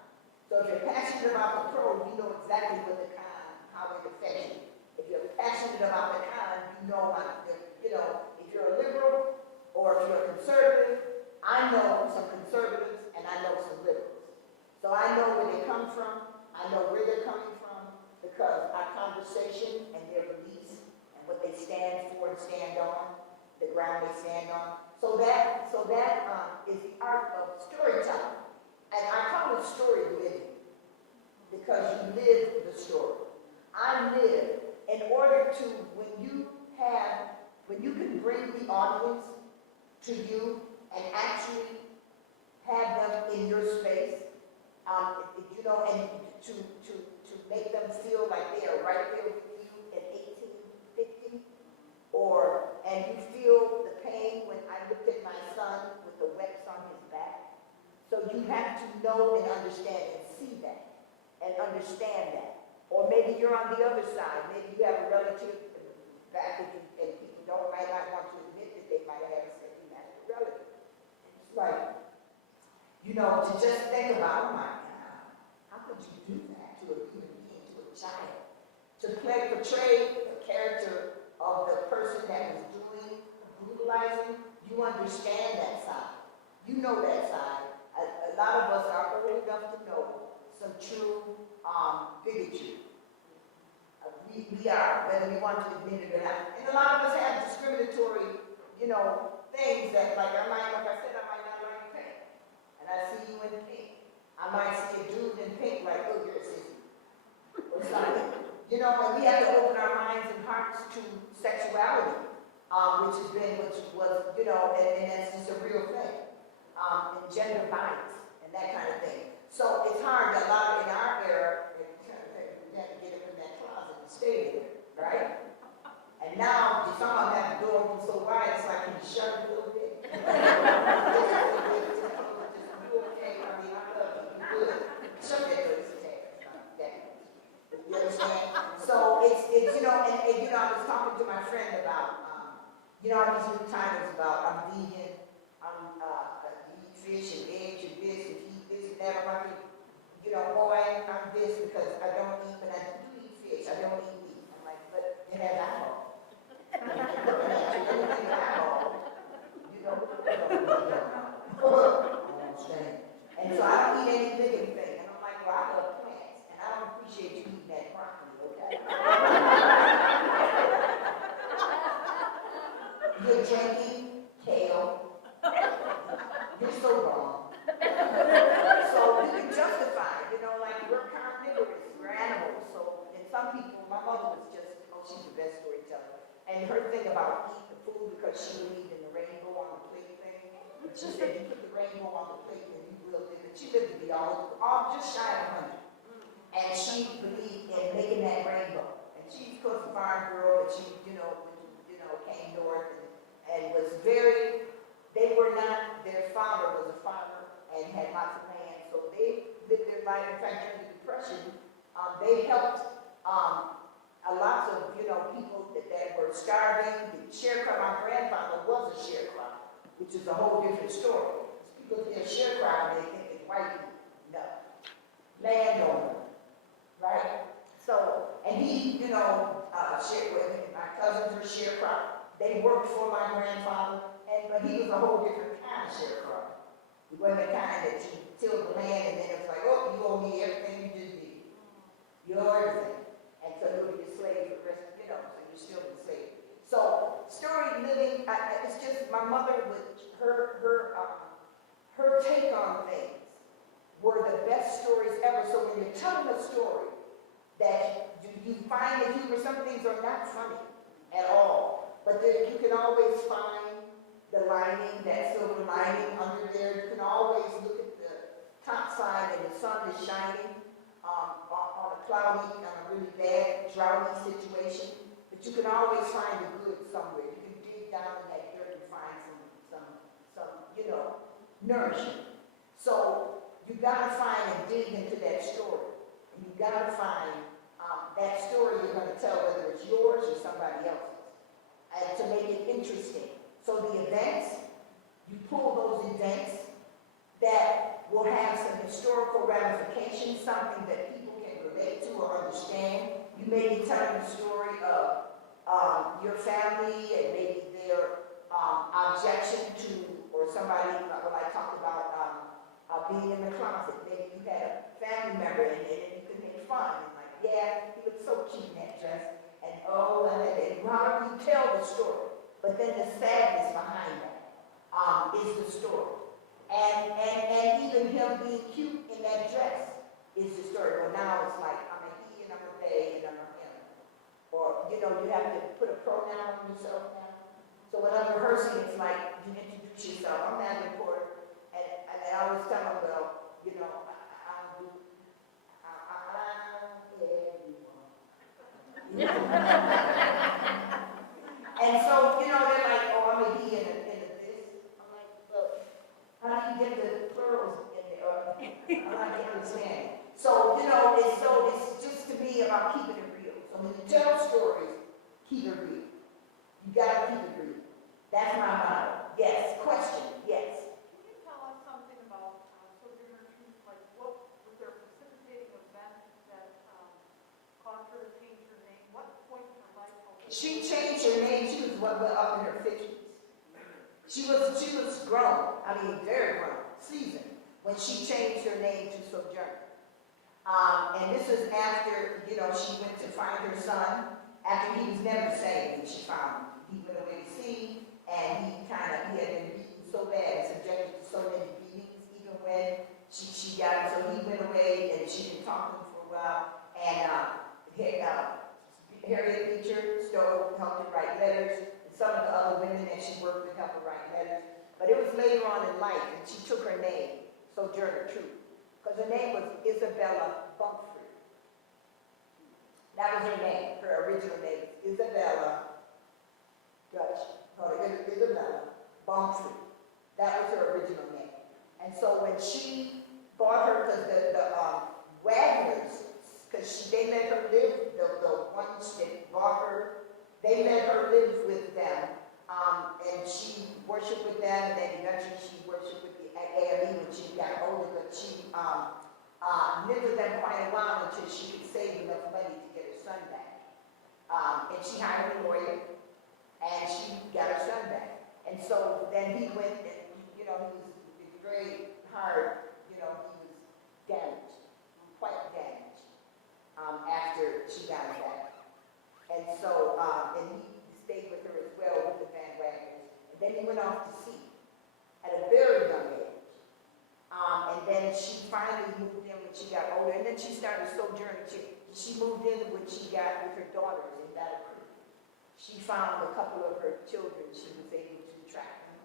So if you're passionate about the pro, you know exactly what the con, how it affects you. If you're passionate about the con, you know if you're a liberal or if you're a conservative, I know some conservatives and I know some liberals. So I know where they come from, I know where they're coming from, because our conversation and their beliefs and what they stand for and stand on, the ground they stand on. So that is the art of storytelling. And I call it story living, because you live the story. I live in order to, when you can bring the audience to you and actually have them in your space, and to make them feel like they are right there with you in 1850, and you feel the pain when I looked at my son with the webs on his back. So you have to know and understand and see that and understand that. Or maybe you're on the other side. Maybe you have a relative back and people might not want to admit that they might have a second national relative. It's like, to just think about, oh my God, how could you do that to a human being, to a child? To portray the character of the person that was doing brutalizing, you understand that side. You know that side. A lot of us are old enough to know some true bigotry. We are, whether we want to admit it or not. And a lot of us have discriminatory, things that, like I might not like pink. And I see you in pink. I might see a dude in pink like, oh, you're a sissy. Or something. And we have to open our minds and hearts to sexuality, which was, and that's just a real thing. And gender bias and that kind of thing. So it's hard, a lot in our era, we have to get up in that closet and stay there, right? And now, some of them have the door open so wide, it's like, can you shut it a little bit? Shut that door, you understand? So it's I was talking to my friend about, all these new titles about, I'm vegan, eat fish and eggs and this and eat this and that. I'm like, I'm this because I don't eat, but I do eat fish. I don't eat meat. I'm like, but it has eyeball. And looking at you, anything with eyeball, and so I don't eat any living thing. And I'm like, well, I love plants, and I don't appreciate you eating that broccoli, okay? You're drinking kale. You're so wrong. So you can justify, like we're carnivorous, we're animals. So, and some people, my mother was just, she's the best storyteller. And her thing about eating the food, because she believed in the rainbow on the plate thing. She said, you put the rainbow on the plate and you will live. And she lived to be all just shy of 100. And she believed in making that rainbow. And she, of course, a farm girl, but she, came north and was very. They were not, their father was a farmer and had lots of land, so they lived their life. In fact, during the Depression, they helped a lot of, people that were starving. The sharecropper, my grandfather was a sharecropper, which is a whole different story. People hear sharecropper, they think it's white people. No. Landowner, right? So, and he, my cousins were sharecropper. They worked for my grandfather. But he was a whole different kind of sharecropper. He wasn't the kind that you tilled the land and then it was like, oh, you owe me everything you just did. You owe everything. And so you'll be a slave for the rest, so you're still in slavery. So story living, it's just my mother with her take on things were the best stories ever. So when you're telling a story that you find the humor, some things are not funny at all. but there, you can always find the lining, that silver lining under there. You can always look at the top side and the sun is shining on a cloudy, on a really bad, droughty situation. But you can always find the good somewhere. You can dig down in that dirt and find some, nourishment. So you gotta find and dig into that story. And you gotta find that story you're gonna tell, whether it's yours or somebody else's, and to make it interesting. So the events, you pull those events that will have some historical ramifications, something that people can relate to or understand. You may be telling the story of your family and maybe their objection to, or somebody, when I talked about being in the closet, maybe you had a family member and you could make fun and like, yeah, he looked so cute in that dress, and oh, and how do you tell the story? But then the sadness behind that is the story. And even him being cute in that dress is the story. Well, now it's like, I'm a he and I'm a they and I'm a him. Or, you have to put a pronoun on yourself now. So when I'm rehearsing, it's like you introduce yourself. I'm Madelyn Porter. And I always tell them, well, I'll do, and so, they're like, oh, I'm a he and a this. I'm like, look, how do you get the plurals in there? I'm not understanding. So, it's just to me about keeping it real. So when you tell stories, keep it real. You gotta keep it real. That's my motto. Yes, question, yes. Can you tell us something about Sojourner Truth? Like, what was their precipitating event that caused her to change her name? What point in her life? She changed her name. She was up in her 50s. She was grown. I mean, very grown, seasoned, when she changed her name to Sojourner. And this was after, she went to find her son. After he was never saved, and she found him. He went away to sea, and he had been beaten so bad, subjected to so many beatings, even when she got him. So he went away, and she didn't talk to him for a while. And Harriet Beecher Stowe helped her write letters, and some of the other women that she worked with helped her write letters. But it was later on in life, and she took her name, Sojourner Truth, because her name was Isabella Bumfrey. That was her name. Her original name was Isabella Bumfrey. That was her original name. And so when she bought her, because the Wagners, because they let her live, the ones that bought her, they let her live with them. And she worshiped with them, and then eventually she worshiped with the AME when she got older, but she lived with them quite a while until she could save enough money to get her son back. And she hired a lawyer, and she got her son back. And so then he went, and, he was very hard, he was damaged, quite damaged, after she got him back. And so, and he stayed with her as well with the Van Wagners. And then he went off to sea at a very young age. And then she finally moved in when she got older, and then she started sojourning. She moved in when she got with her daughters in Battle Creek. She found a couple of her children. She was able to track them,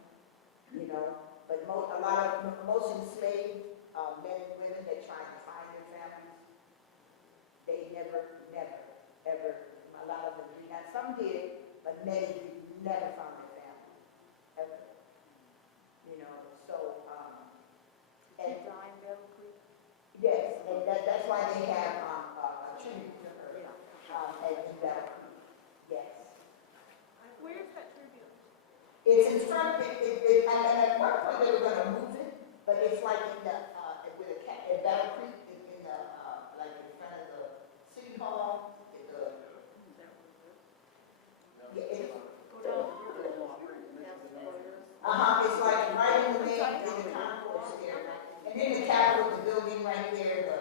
But most enslaved men and women that tried to find their families, they never, ever. A lot of them did not. Some did, but many never found their families ever. So. And yes, and that's why they have a tribute to her in Battle Creek. Yes. Where is that tribute? It's in front. And at one point they were going to move it, but it's like in the at Battle Creek in the like in front of the city hall. It's like right in the main in the concourse there. And then the Capitol, the building right there, the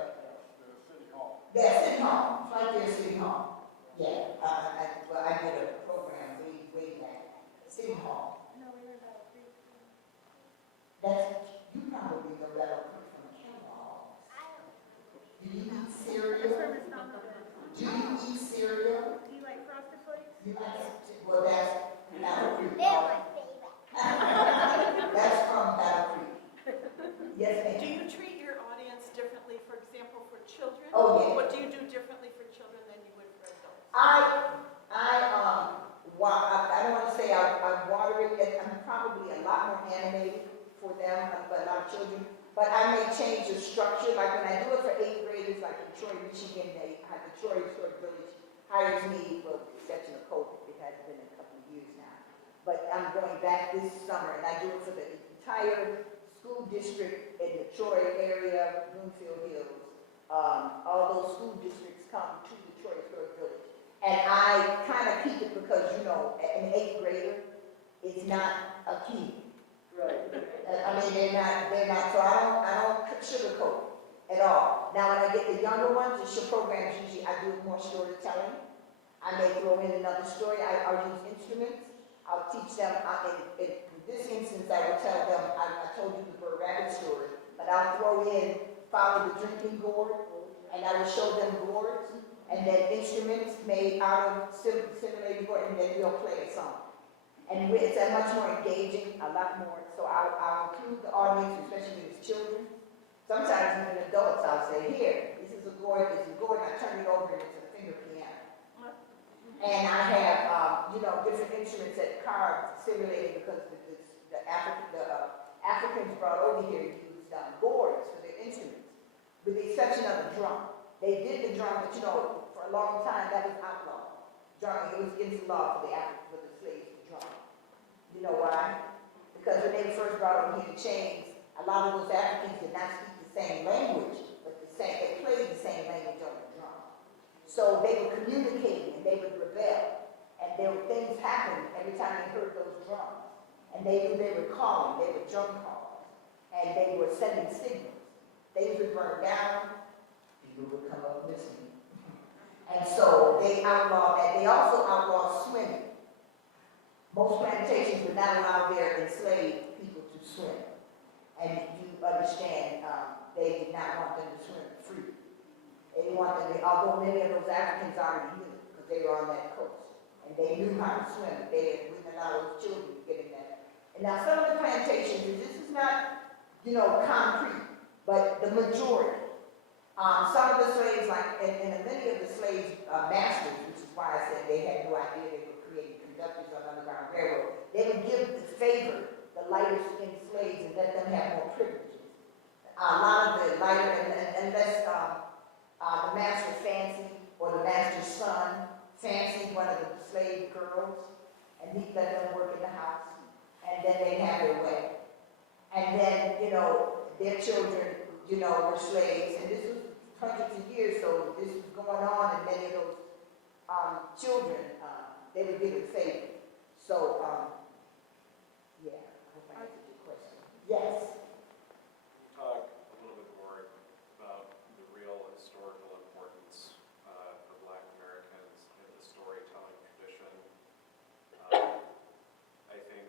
City Hall. Yeah, City Hall. It's right there, City Hall. Yeah, I did a program way back. City Hall. No, we were in Battle Creek. You probably know Battle Creek from the catalogs. Do you eat cereal? That's where Miss Donna lives. Do you eat cereal? Do you like Frosted Flakes? You like it? Well, that's example, for children? Oh, yeah. What do you do differently for children than you would for adults? I don't want to say I water it, and I'm probably a lot more animated for them, but a lot of children. But I may change the structure, like when I do it for 8th graders, like in Troy, Michigan, the Troy Historic Village hires me, well, with the exception of COVID, it hasn't been a couple of years now. But I'm going back this summer, and I do it for the entire school district in the Troy area, Bloomfield Hills. All those school districts come to the Troy Historic Village. And I kind of keep it because, you know, an 8th grader is not a kid. Right. I mean, they're not, so I don't sugarcoat at all. Now, when I get the younger ones, the show programs, usually I do more storytelling. I may throw in another story. I'll use instruments. I'll teach them, in this instance, I will tell them, I told you the bird rabbit story, but I'll throw in, follow the drinking gourd, and I will show them gourds, and then instruments made out of simulated gourd, and then we'll play a song. And it's a much more engaging, a lot more, so I'll include the audience, especially with children. Sometimes even adults, I'll say, here, this is a gourd, and I turn it over, and it's a finger piano. And I have, different instruments that carved, simulated, because the Africans brought over here used gourds for their instruments, with the exception of the drum. They did the drum, but for a long time, that was outlawed. Drumming, it was against the law for the slaves to drum. You know why? Because when they first brought over here the chains, a lot of those Africans did not speak the same language, but they played the same language on the drum. So they were communicating and they would rebel. And there were things happening every time they heard those drums. And they knew they were calling, they were drum calls. And they were sending signals. Things would burn down, people would come up listening. And so they outlawed that. They also outlawed swimming. Most plantations would not allow their enslaved people to swim. And you understand, they did not want them to swim free. They didn't want them, although many of those Africans already knew, because they were on that coast. And they knew how to swim. They wouldn't allow those children to get in that. And now some of the plantations, this is not, concrete, but the majority. Some of the slaves, and many of the slaves' masters, which is why I said they had no idea they were creating conductors on Underground Railroad, they would give the favor the lighter skinned slaves and let them have more privileges. A lot of the lighter, unless the master fancied, or the master's son fancied one of the slave girls, and he let them work in the house, and then they'd have their way. And then, their children, were slaves, and this was hundreds of years, so this was going on, and many of those children, they were given favor. So, yeah, I hope I answered your question. Yes. Can you talk a little bit more about the real historical importance for Black Americans in the storytelling tradition? I think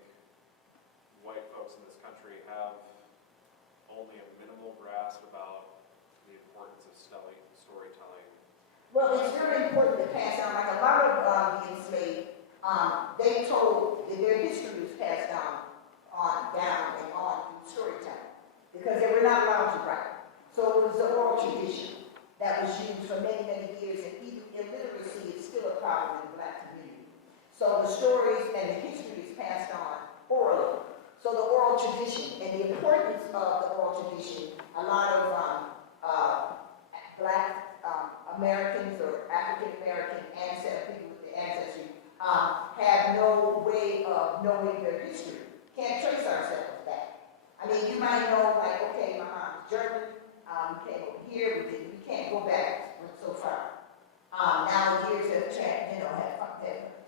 white folks in this country have only a minimal grasp about the importance of storytelling. Well, it's very important to pass down, like a lot of the enslaved, they told that their history was passed down and on through storytelling, because they were not allowed to write. So it was the oral tradition that was used for many, many years, and even illiteracy is still a problem in the Black community. So the stories and the history is passed on orally. So the oral tradition and the importance of the oral tradition, a lot of Black Americans or African American people with the ancestry have no way of knowing their history. Can't trace ourselves back. I mean, you might know, like, okay, my mom's German, came over here, we can't go back so far. Now years have changed,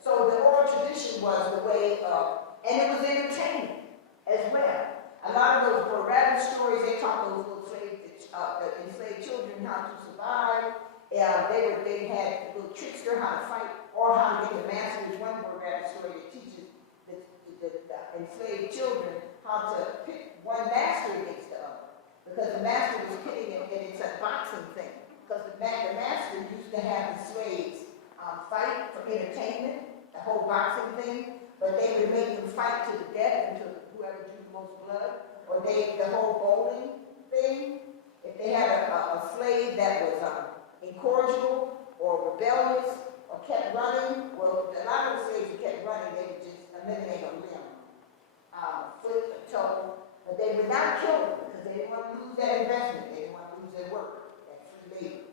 so the oral tradition was the way of, and it was entertainment as well. A lot of those were rabbit stories. They taught those little enslaved children how to survive. They had little trickster how to fight or how to get the master. There's one more rabbit story that teaches the enslaved children how to pit one master against the other, because the master was pitting it, and it's a boxing thing. Because the master used to have the slaves fight for entertainment, the whole boxing thing, but they would make them fight to the death until whoever drew the most blood, or the whole bowling thing. If they had a slave that was incorrigible or rebellious or kept running, well, a lot of the slaves who kept running, they would just eliminate a limb, foot, a toe, but they would not kill them because they didn't want to lose that investment. They didn't want to lose their work, that free labor.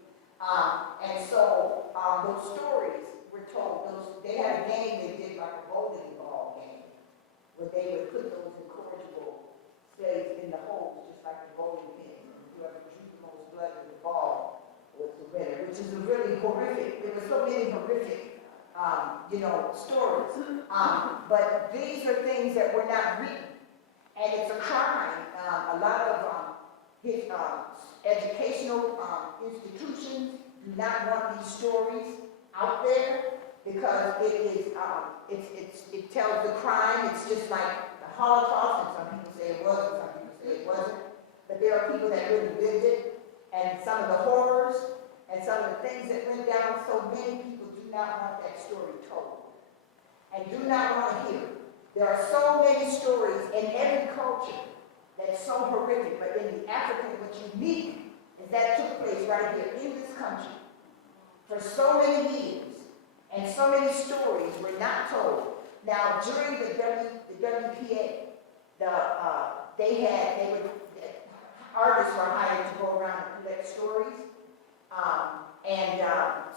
And so those stories were told. They had a game they did like a bowling ball game, where they would put those incorrigible slaves in the holes, just like the bowling pins. And whoever drew the most blood in the ball was the winner, which is a really horrific. There were so many horrific, stories. But these are things that were not written. And it's a crime. A lot of his educational institutions do not want these stories out there because it tells the crime. It's just like the Holocaust, and some people say it was, and some people say it wasn't. But there are people that really lived it, and some of the horrors and some of the things that went down. So many people do not want that story told, and do not want to hear it. There are so many stories in every culture that's so horrific, but in the African, what's unique is that took place right here in this country for so many years, and so many stories were not told. Now, during the WPA, artists were hired to go around and collect stories,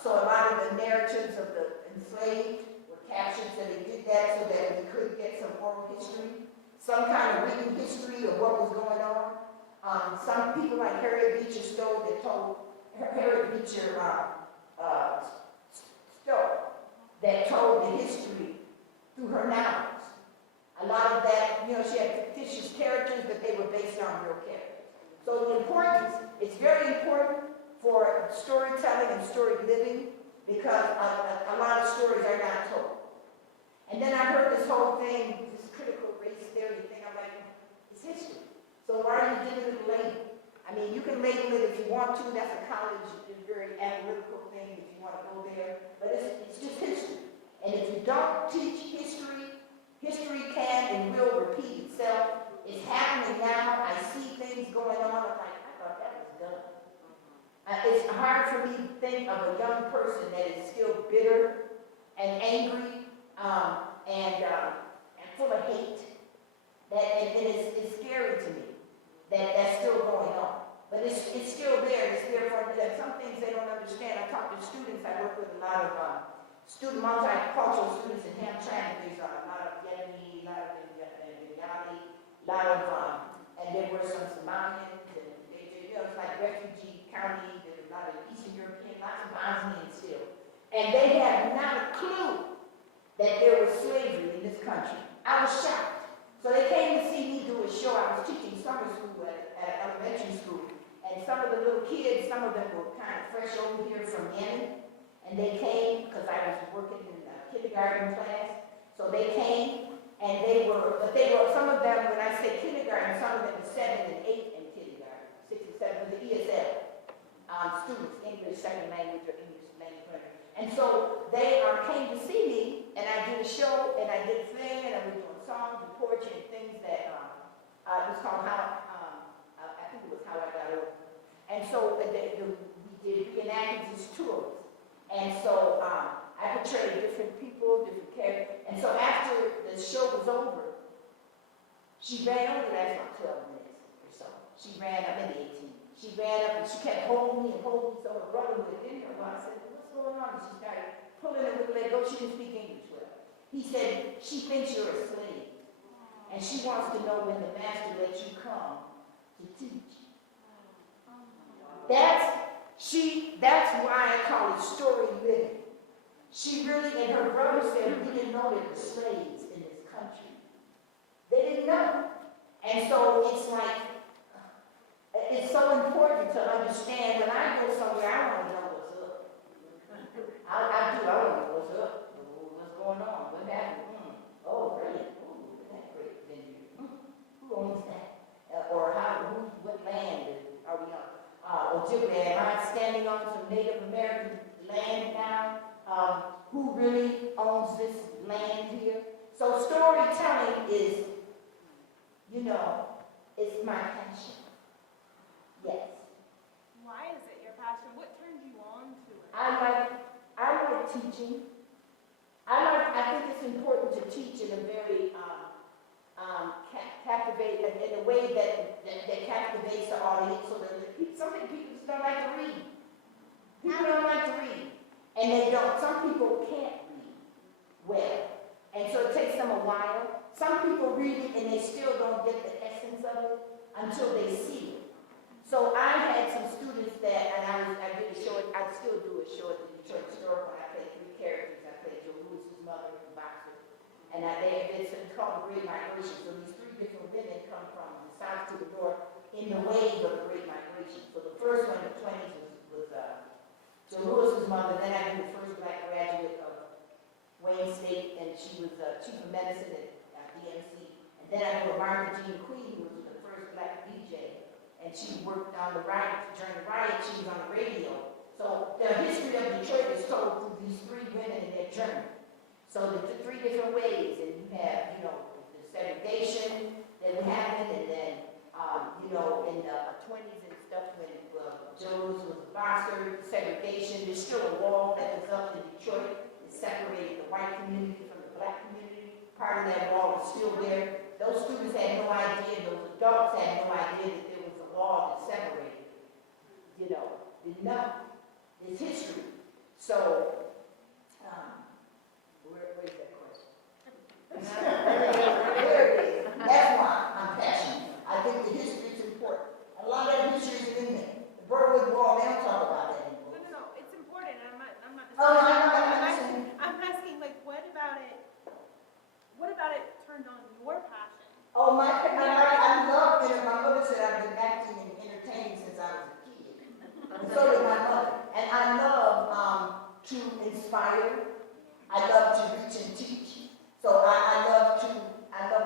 so a lot of the narratives of the enslaved captured, so they did that so that we could get some oral history, some kind of written history of what was going on. Some people like Harriet Beecher Stowe that told that told the history through her novels. A lot of that, she had fictitious characters, but they were based on real characters. So the importance, it's very important for storytelling and story living because a lot of stories are not told. And then I heard this whole thing, this critical race theory thing. I'm like, it's history. So why are you giving it a label? I mean, you can label it if you want to. That's a college, very analytical thing if you want to go there. But it's just history. And if you don't teach history, history can and will repeat itself. It's happening now. I see things going on. I'm like, I thought that was done. It's hard for me to think of a young person that is still bitter and angry and full of hate. And it's scary to me that that's still going on. But it's still there. It's there for some things they don't understand. I talk to students. I work with a lot of multicultural students in Hamtramck. There's a lot of Vietnamese, a lot of Bengali, and there were some Somalians. It's like refugee county. There's a lot of Eastern European, lots of Bosnians still. And they had not a clue that there was slavery in this country. I was shocked. So they came to see me do a show. I was teaching summer school at elementary school. And some of the little kids, some of them were kind of fresh over here from Yemen. And they came because I was working in a kindergarten class. So they came and some of them, when I say kindergarten, some of them were 7 and 8 in kindergarten, 6 and 7, with the ESL students, English second language or English language learners. And so they came to see me, and I did a show, and I did a thing, and I was doing songs and poetry and things that it was called I think it was How I Got Over. And so we did reenactments as tours. And so I portrayed different people, different characters. And so after the show was over, she ran over, that's about 12 minutes or so. She ran up, maybe 18. She ran up and she kept holding me. So her brother was in her. Well, I said, what's going on? And she started pulling her with the leg. She didn't speak English well. He said, she thinks you're a slave. And she wants to know when the master lets you come to teach. That's why I call it story living. She really, and her brother said, we didn't know there were slaves in this country. They didn't know. And so it's like, it's so important to understand when I go somewhere, I want to know what's up. I want to know what's up. What's going on? What happened? Oh, really? Oh, that's great venue. Who owns that? Or what land are we on? Ojibwe, am I standing on some Native American land now? Who really owns this land here? So storytelling is, it's my passion. Yes. I like teaching. I think it's important to teach in a very captivate in a way that captivates the audience. So that some people just don't like to read. People don't like to read, and they don't. Some people can't read well, and so it takes them a while. Some people read it and they still don't get the essence of it until they see it. So I had some students that, and I did a short, I still do a short Detroit historical. I played 3 characters. I played Joe Lewis's mother, the boxer, and it's called The Great Migration. So these 3 different women come from the south to the north in the wave of the Great Migration. So the first one in the 20s was Joe Lewis's mother. Then I knew the first black graduate of Wayne State, and she was chief of medicine at DMC. And then I knew Martha Jean Queen, who was the first black DJ. And she worked on the riot. During the riot, she was on the radio. So the history of Detroit is told through these 3 women and their journey. So the 3 different ways, and you have, the segregation that happened, and then, in the 20s and stuff when Joe was a boxer, segregation. There's still a wall that was up in Detroit that separated the white community from the black community. Part of that wall is still there. Those students had no idea, those adults had no idea that there was a wall that separated, didn't know. It's history. So, where is that question? There it is. That's why I'm passionate. I think the history is important. A lot of that history is in there. The Berwick Wall, they don't talk about that anymore. No, it's important, I'm not. Oh, I'm I'm asking, like, what about it turned on your passion? Oh, I love it. My mother said I've been acting and entertaining since I was a kid. And so did my mother. And I love to inspire. I love to reach and teach. So I love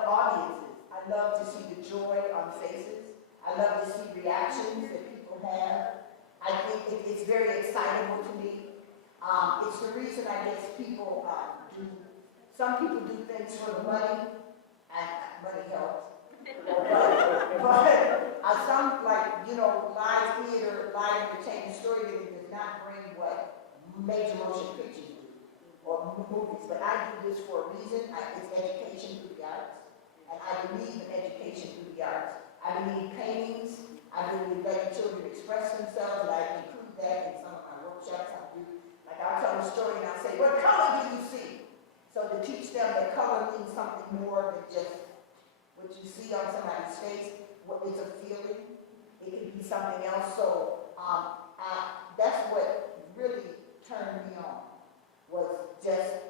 audiences. I love to see the joy on faces. I love to see reactions that people have. I think it's very excitable to me. It's the reason I guess people some people do things for the money, and money helps. But some, live theater, live entertainment, storytelling does not bring what major motion pictures do, or movies. But I do this for a reason. It's education through the arts. And I believe in education through the arts. I believe paintings. I believe letting children express themselves, and I include that in some of my workshops I do. Like I'll tell a story and I'll say, what color do you see? So to teach them that color means something more than just what you see on somebody's face, what is a feeling. It can be something else. So that's what really turned me on, was just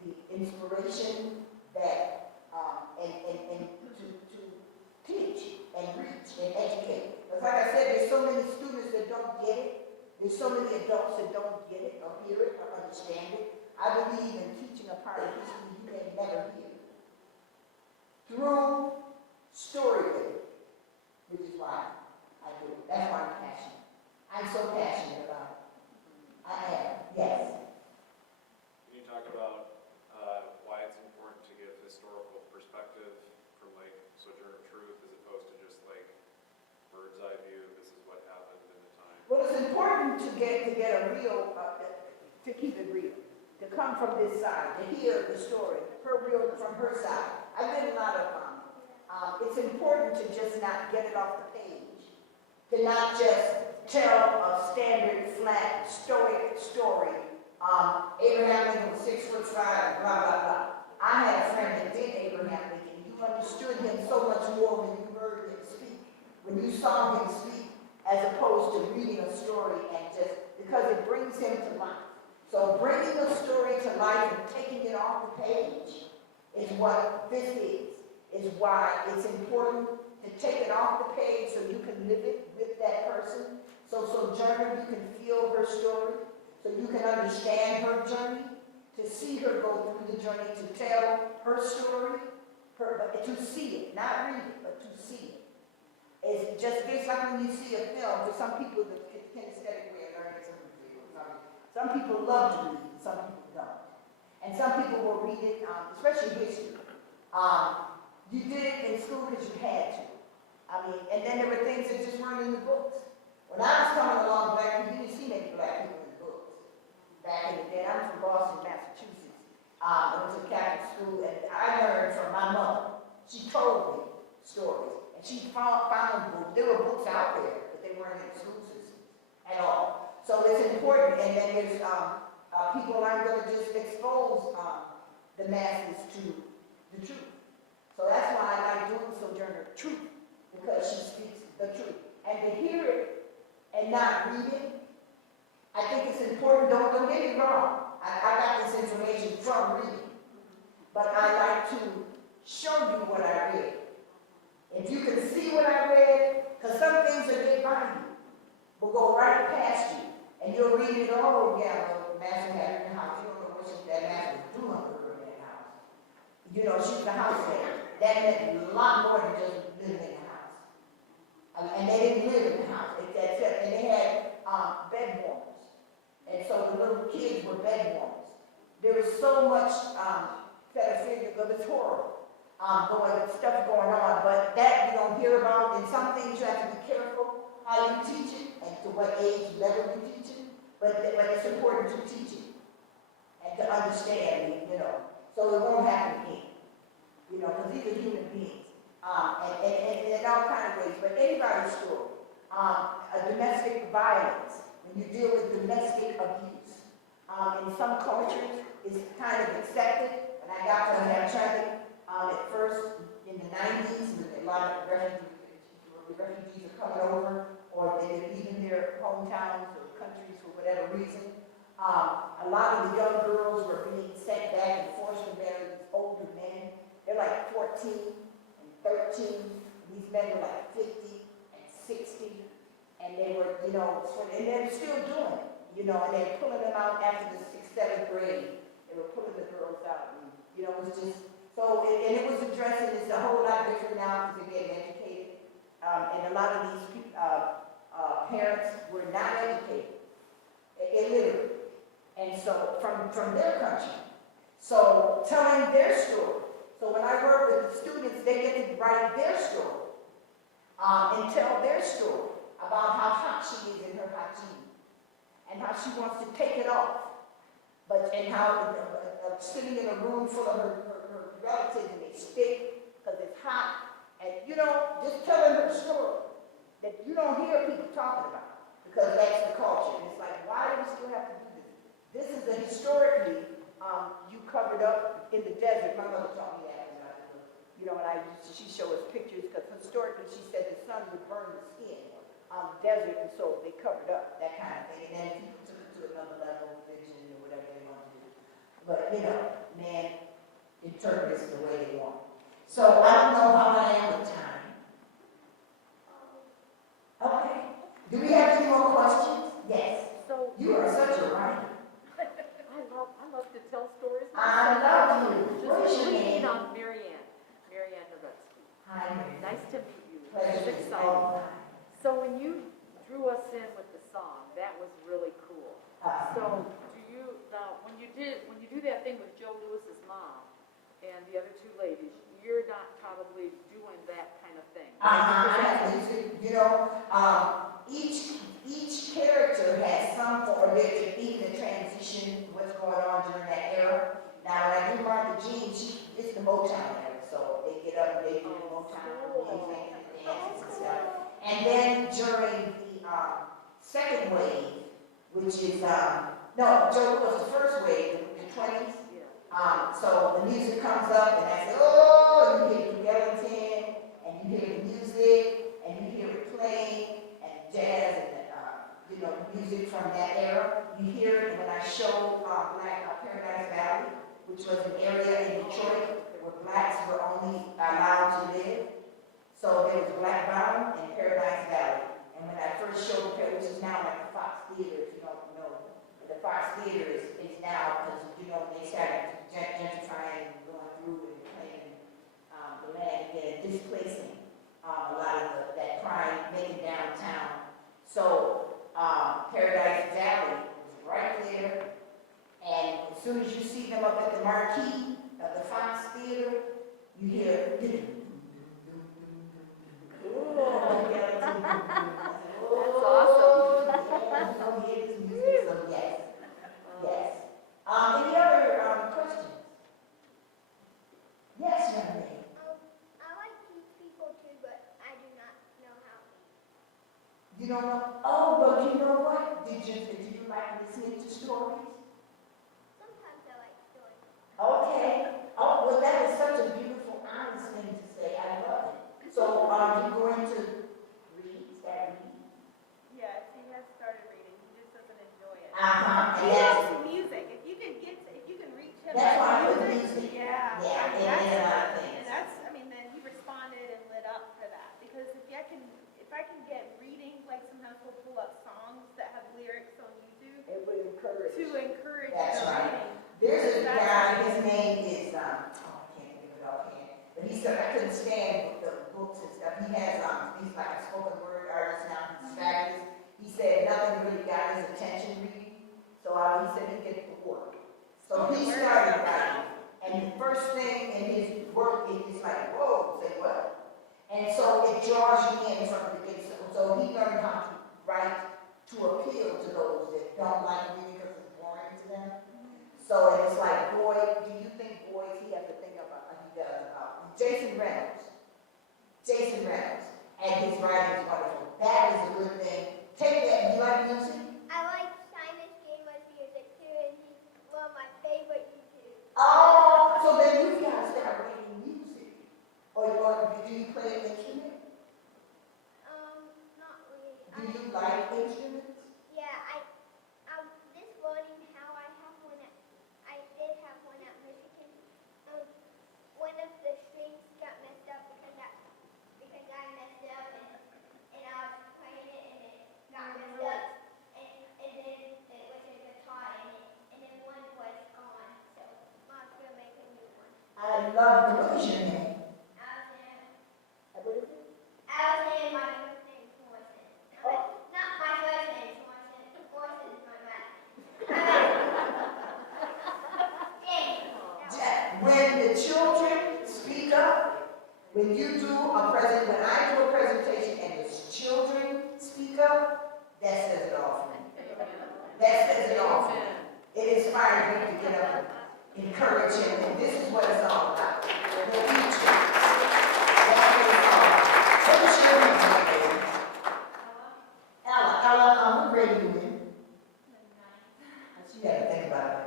the inspiration that, and to teach and reach and educate. But like I said, there's so many students that don't get it. There's so many adults that don't get it or hear it or understand it. I believe in teaching a part of history you may never hear. Through storytelling, which is why I do it. That's why I'm passionate. I'm so passionate about it. I am, yes. Can you talk about why it's important to give historical perspective from Sojourner truth as opposed to just bird's eye view, this is what happened in the time? Well, it's important to get a real, to keep it real, to come from this side, to hear the story, from her side. I've done a lot of, it's important to just not get it off the page, to not just tell a standard, flat, stoic story. Abraham Lincoln was 6'5", blah, blah, blah. I had a friend that did Abraham Lincoln. You understood him so much more when you heard him speak, when you saw him speak, as opposed to reading a story and because it brings him to life. So bringing a story to life and taking it off the page is what this is why it's important to take it off the page so you can live it with that person. So Sojourner, you can feel her story, so you can understand her journey, to see her go through the journey, to tell her story, to see it, not read it, but to see it. It's just like when you see a film, for some people, the kinesthetic way of learning some people love to read it, some people don't. And some people will read it, especially history. You did it in school because you had to. And then there were things that just weren't in the books. When I was coming along, you didn't see many black people in the books. back in the day. I'm from Boston, Massachusetts. I went to Catholic school, and I learned from my mother. She told me stories, and she found books. There were books out there, but they weren't in the school system at all. So it's important, and then there's people aren't going to just expose the masses to the truth. So that's why I like doing Sojourner Truth, because she speaks the truth. And to hear it and not read it, I think it's important. Don't get me wrong. I got this information from reading, but I like to show you what I read. If you can see what I read, because some things will get by you, will go right past you, and you'll read it all over again. Well, Master had her in the house. You don't know what that Master was doing with her in that house. You know, she's the housemaid. That meant a lot more than just living in the house. And they didn't live in the house. And they had bed warmers. And so the little kids were bed warmers. There was so much pedophilia, but it's horrible. Stuff going on, but that you don't hear about. And some things you have to be careful how you teach it and to what age level you teach it. But it's important to teach it and to understand it, you know, so it won't happen again. You know, because these are human beings, and in all kinds of ways. But anybody's story, domestic violence, when you deal with domestic abuse, in some cultures, it's kind of accepted. When I got to Untitled, at first in the 90s, a lot of refugees are coming over, or they're leaving their hometowns or countries for whatever reason. A lot of the young girls were being sent back and forced to marry these older men. They're like 14 and 13. And these men were like 50 and 60. And they were, you know, and they're still doing it, you know, and they're pulling them out after the 6th, 7th grade. They were pulling the girls out. And, you know, it was just, so, and it was addressing, it's a whole lot different now because they're getting educated. And a lot of these parents were not educated, illiterate. And so, from their country. So, telling their story. So when I work with the students, they get to write their story and tell their story about how hot she is in her hot jeans and how she wants to take it off. And how sitting in a room full of her relatives and they stink because it's hot. And, you know, just telling her story that you don't hear people talking about because that's the culture. And it's like, why do we still have to do this? This is a historically, you covered up in the desert. My mother taught me that when I was, you know, and she showed us pictures because historically she said the sun would burn the skin on the desert, and so they covered up that kind of thing. And then people took it to another level, religion or whatever they want to do. But, you know, man interprets the way they want. So I don't know how I am with time. Okay. Do we have any more questions? Yes. So You are such a writer. I love to tell stories. I love you. What is Just your lean name? on Marianne Hrutsky. Hi, Mary. Nice to meet you. Pleasure. It's exciting. So when you drew us in with the song, that was really cool. So do you now when you do that thing with Joe Lewis's mom and the other two ladies, you're not probably doing that kind of thing. You know, each character has some form, even the transition, what's going on during that era. Now, when I do Martha Jean, it's the Motown era, so they get up and they do the Motown music and dances and stuff. And then during the second wave, which is, no, Joe was the first wave, the 20s. So the music comes up and I say, oh, you hear the skeleton, and you hear the music, and you hear it playing, and jazz, and you know, music from that era. You hear it when I show Paradise Valley, which was an area in Detroit where blacks were only allowed to live. So there was Black Bottom and Paradise Valley. And when I first showed it, which is now like the Fox Theater, if you don't know, the Fox Theater is now, because, you know, they started gentrifying and going through and claiming the land again, displacing a lot of that crime, making downtown. So Paradise Valley was right there. And as soon as you see them up at the marquee of the Fox Theater, you hear, That's awesome. So yes. You don't know? Oh, but you know what? Did you like listening to stories? Sometimes I like stories. Okay. Oh, well, that is such a beautiful, honest thing to say. I love it. So, are you going to start reading? Yes, he has started reading. He just doesn't enjoy it. Uh-huh. He loves music. If you can reach him That's why I with put music. yeah. Yeah, and and that's, then a lot of things. and that's, I mean, then he responded and lit up for that. Because if I can get reading, like sometimes we'll pull up songs that have lyrics on YouTube It would encourage. to encourage That's the right. reading. There's a guy, his name is, I can't think of it offhand, but he said, I couldn't stand the books and stuff. He has, he's like a spoken word artist now, he's fabulous. He said nothing really got his attention reading, so he said he'd get the work. So he started writing, and the first thing in his work is like, whoa, say what? And so it draws you in from the beginning. So he learned how to write to appeal to those that don't like reading because it's boring to them. So it was like, boy, do you think boys, he has to think about, he does, Jason Reynolds, and his writing is wonderful. That is a good thing. Take that, do you like music? I like Simon's Gamer's music too, and he's one of my favorite YouTubers. Oh, so then you've got to start writing music. Or do you play an instrument? Not really. Do you like instruments? Yeah, this morning how I did have one at Michigan. One of the strings got messed up because I messed up and I was playing it and it got messed up and then it was a guitar and then one was gone. So Mom's gonna make a new one. I love the, what is your name? What is it? Allison, my first name is Morrison. Not my first name is Morrison. Morrison is my last name. When the children speak up, when you do when I do a presentation and the children speak up, that says it all for me. That says it all for me. It inspires me to get up and encourage him, and this is what it's all about. The future. That's what it's all about. What is your name, baby? Ella, what grade are you in? You gotta think about it.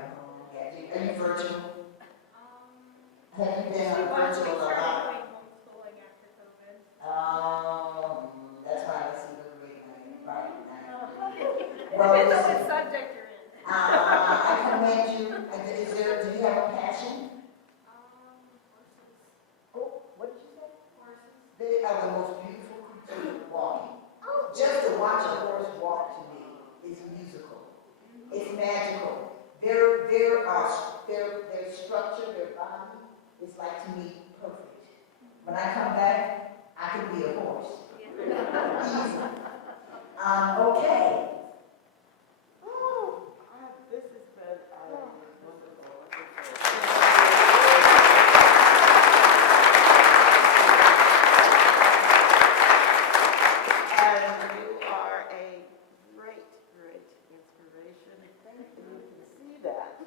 Yeah. Are you virtual? Have you been on virtual a lot? Doing homeschooling after COVID. That's why I see the grade right now. It Well, depends on listen, what subject you're in. I commend you. Do you have a passion? Horses. Oh, what did you say? Horses. They are the most beautiful creatures walking. Just to watch a horse walk to me is musical. It's magical. Their structure, their body is like to me perfect. When I come back, I could be a horse. Easy. Okay. Oh, this has been wonderful. And you are a great, great inspiration. Thank you. You can see that.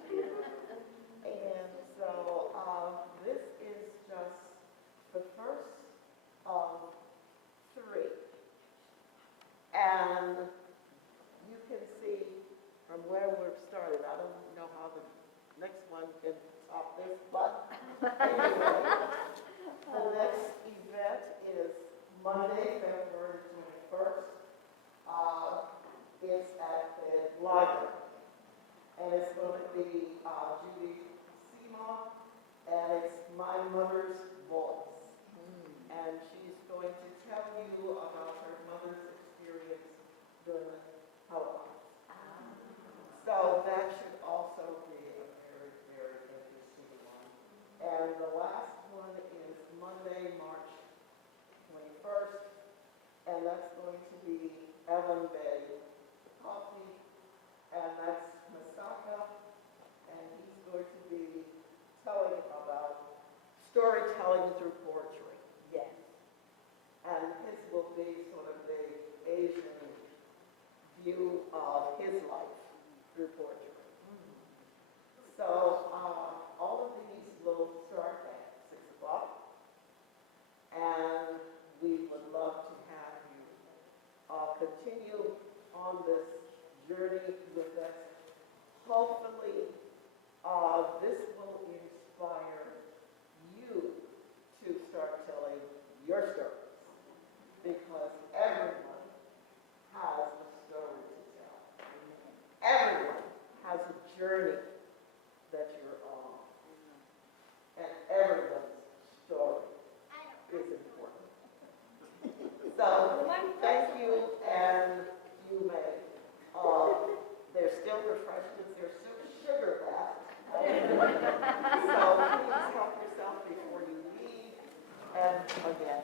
And so this is just the first of 3. And you can see from where we've started, I don't know how the next one can top this, but anyway, the next event is Monday, February 21st. It's at the library. And it's going to be Judy Seymour, and it's My Mother's Voice. And she's going to tell you about her mother's experience during the Holocaust. So that should also be a very, very interesting one. And the last one is Monday, March 21st, and that's going to be Ellen Bay Coffee, and that's Masaka, and he's going to be telling about storytelling through poetry. Yes. And his will be sort of the Asian view of his life through poetry. So all of these will start at 6 o'clock, and we would love to have you all continue on this journey with us. Hopefully, this will inspire you to start telling your stories, because everyone has a story to tell. Everyone has a journey that you're on, and everyone's story is important. So, thank you, and you may, there's still refreshments, there's sugar left. So please help yourself before you leave, and again,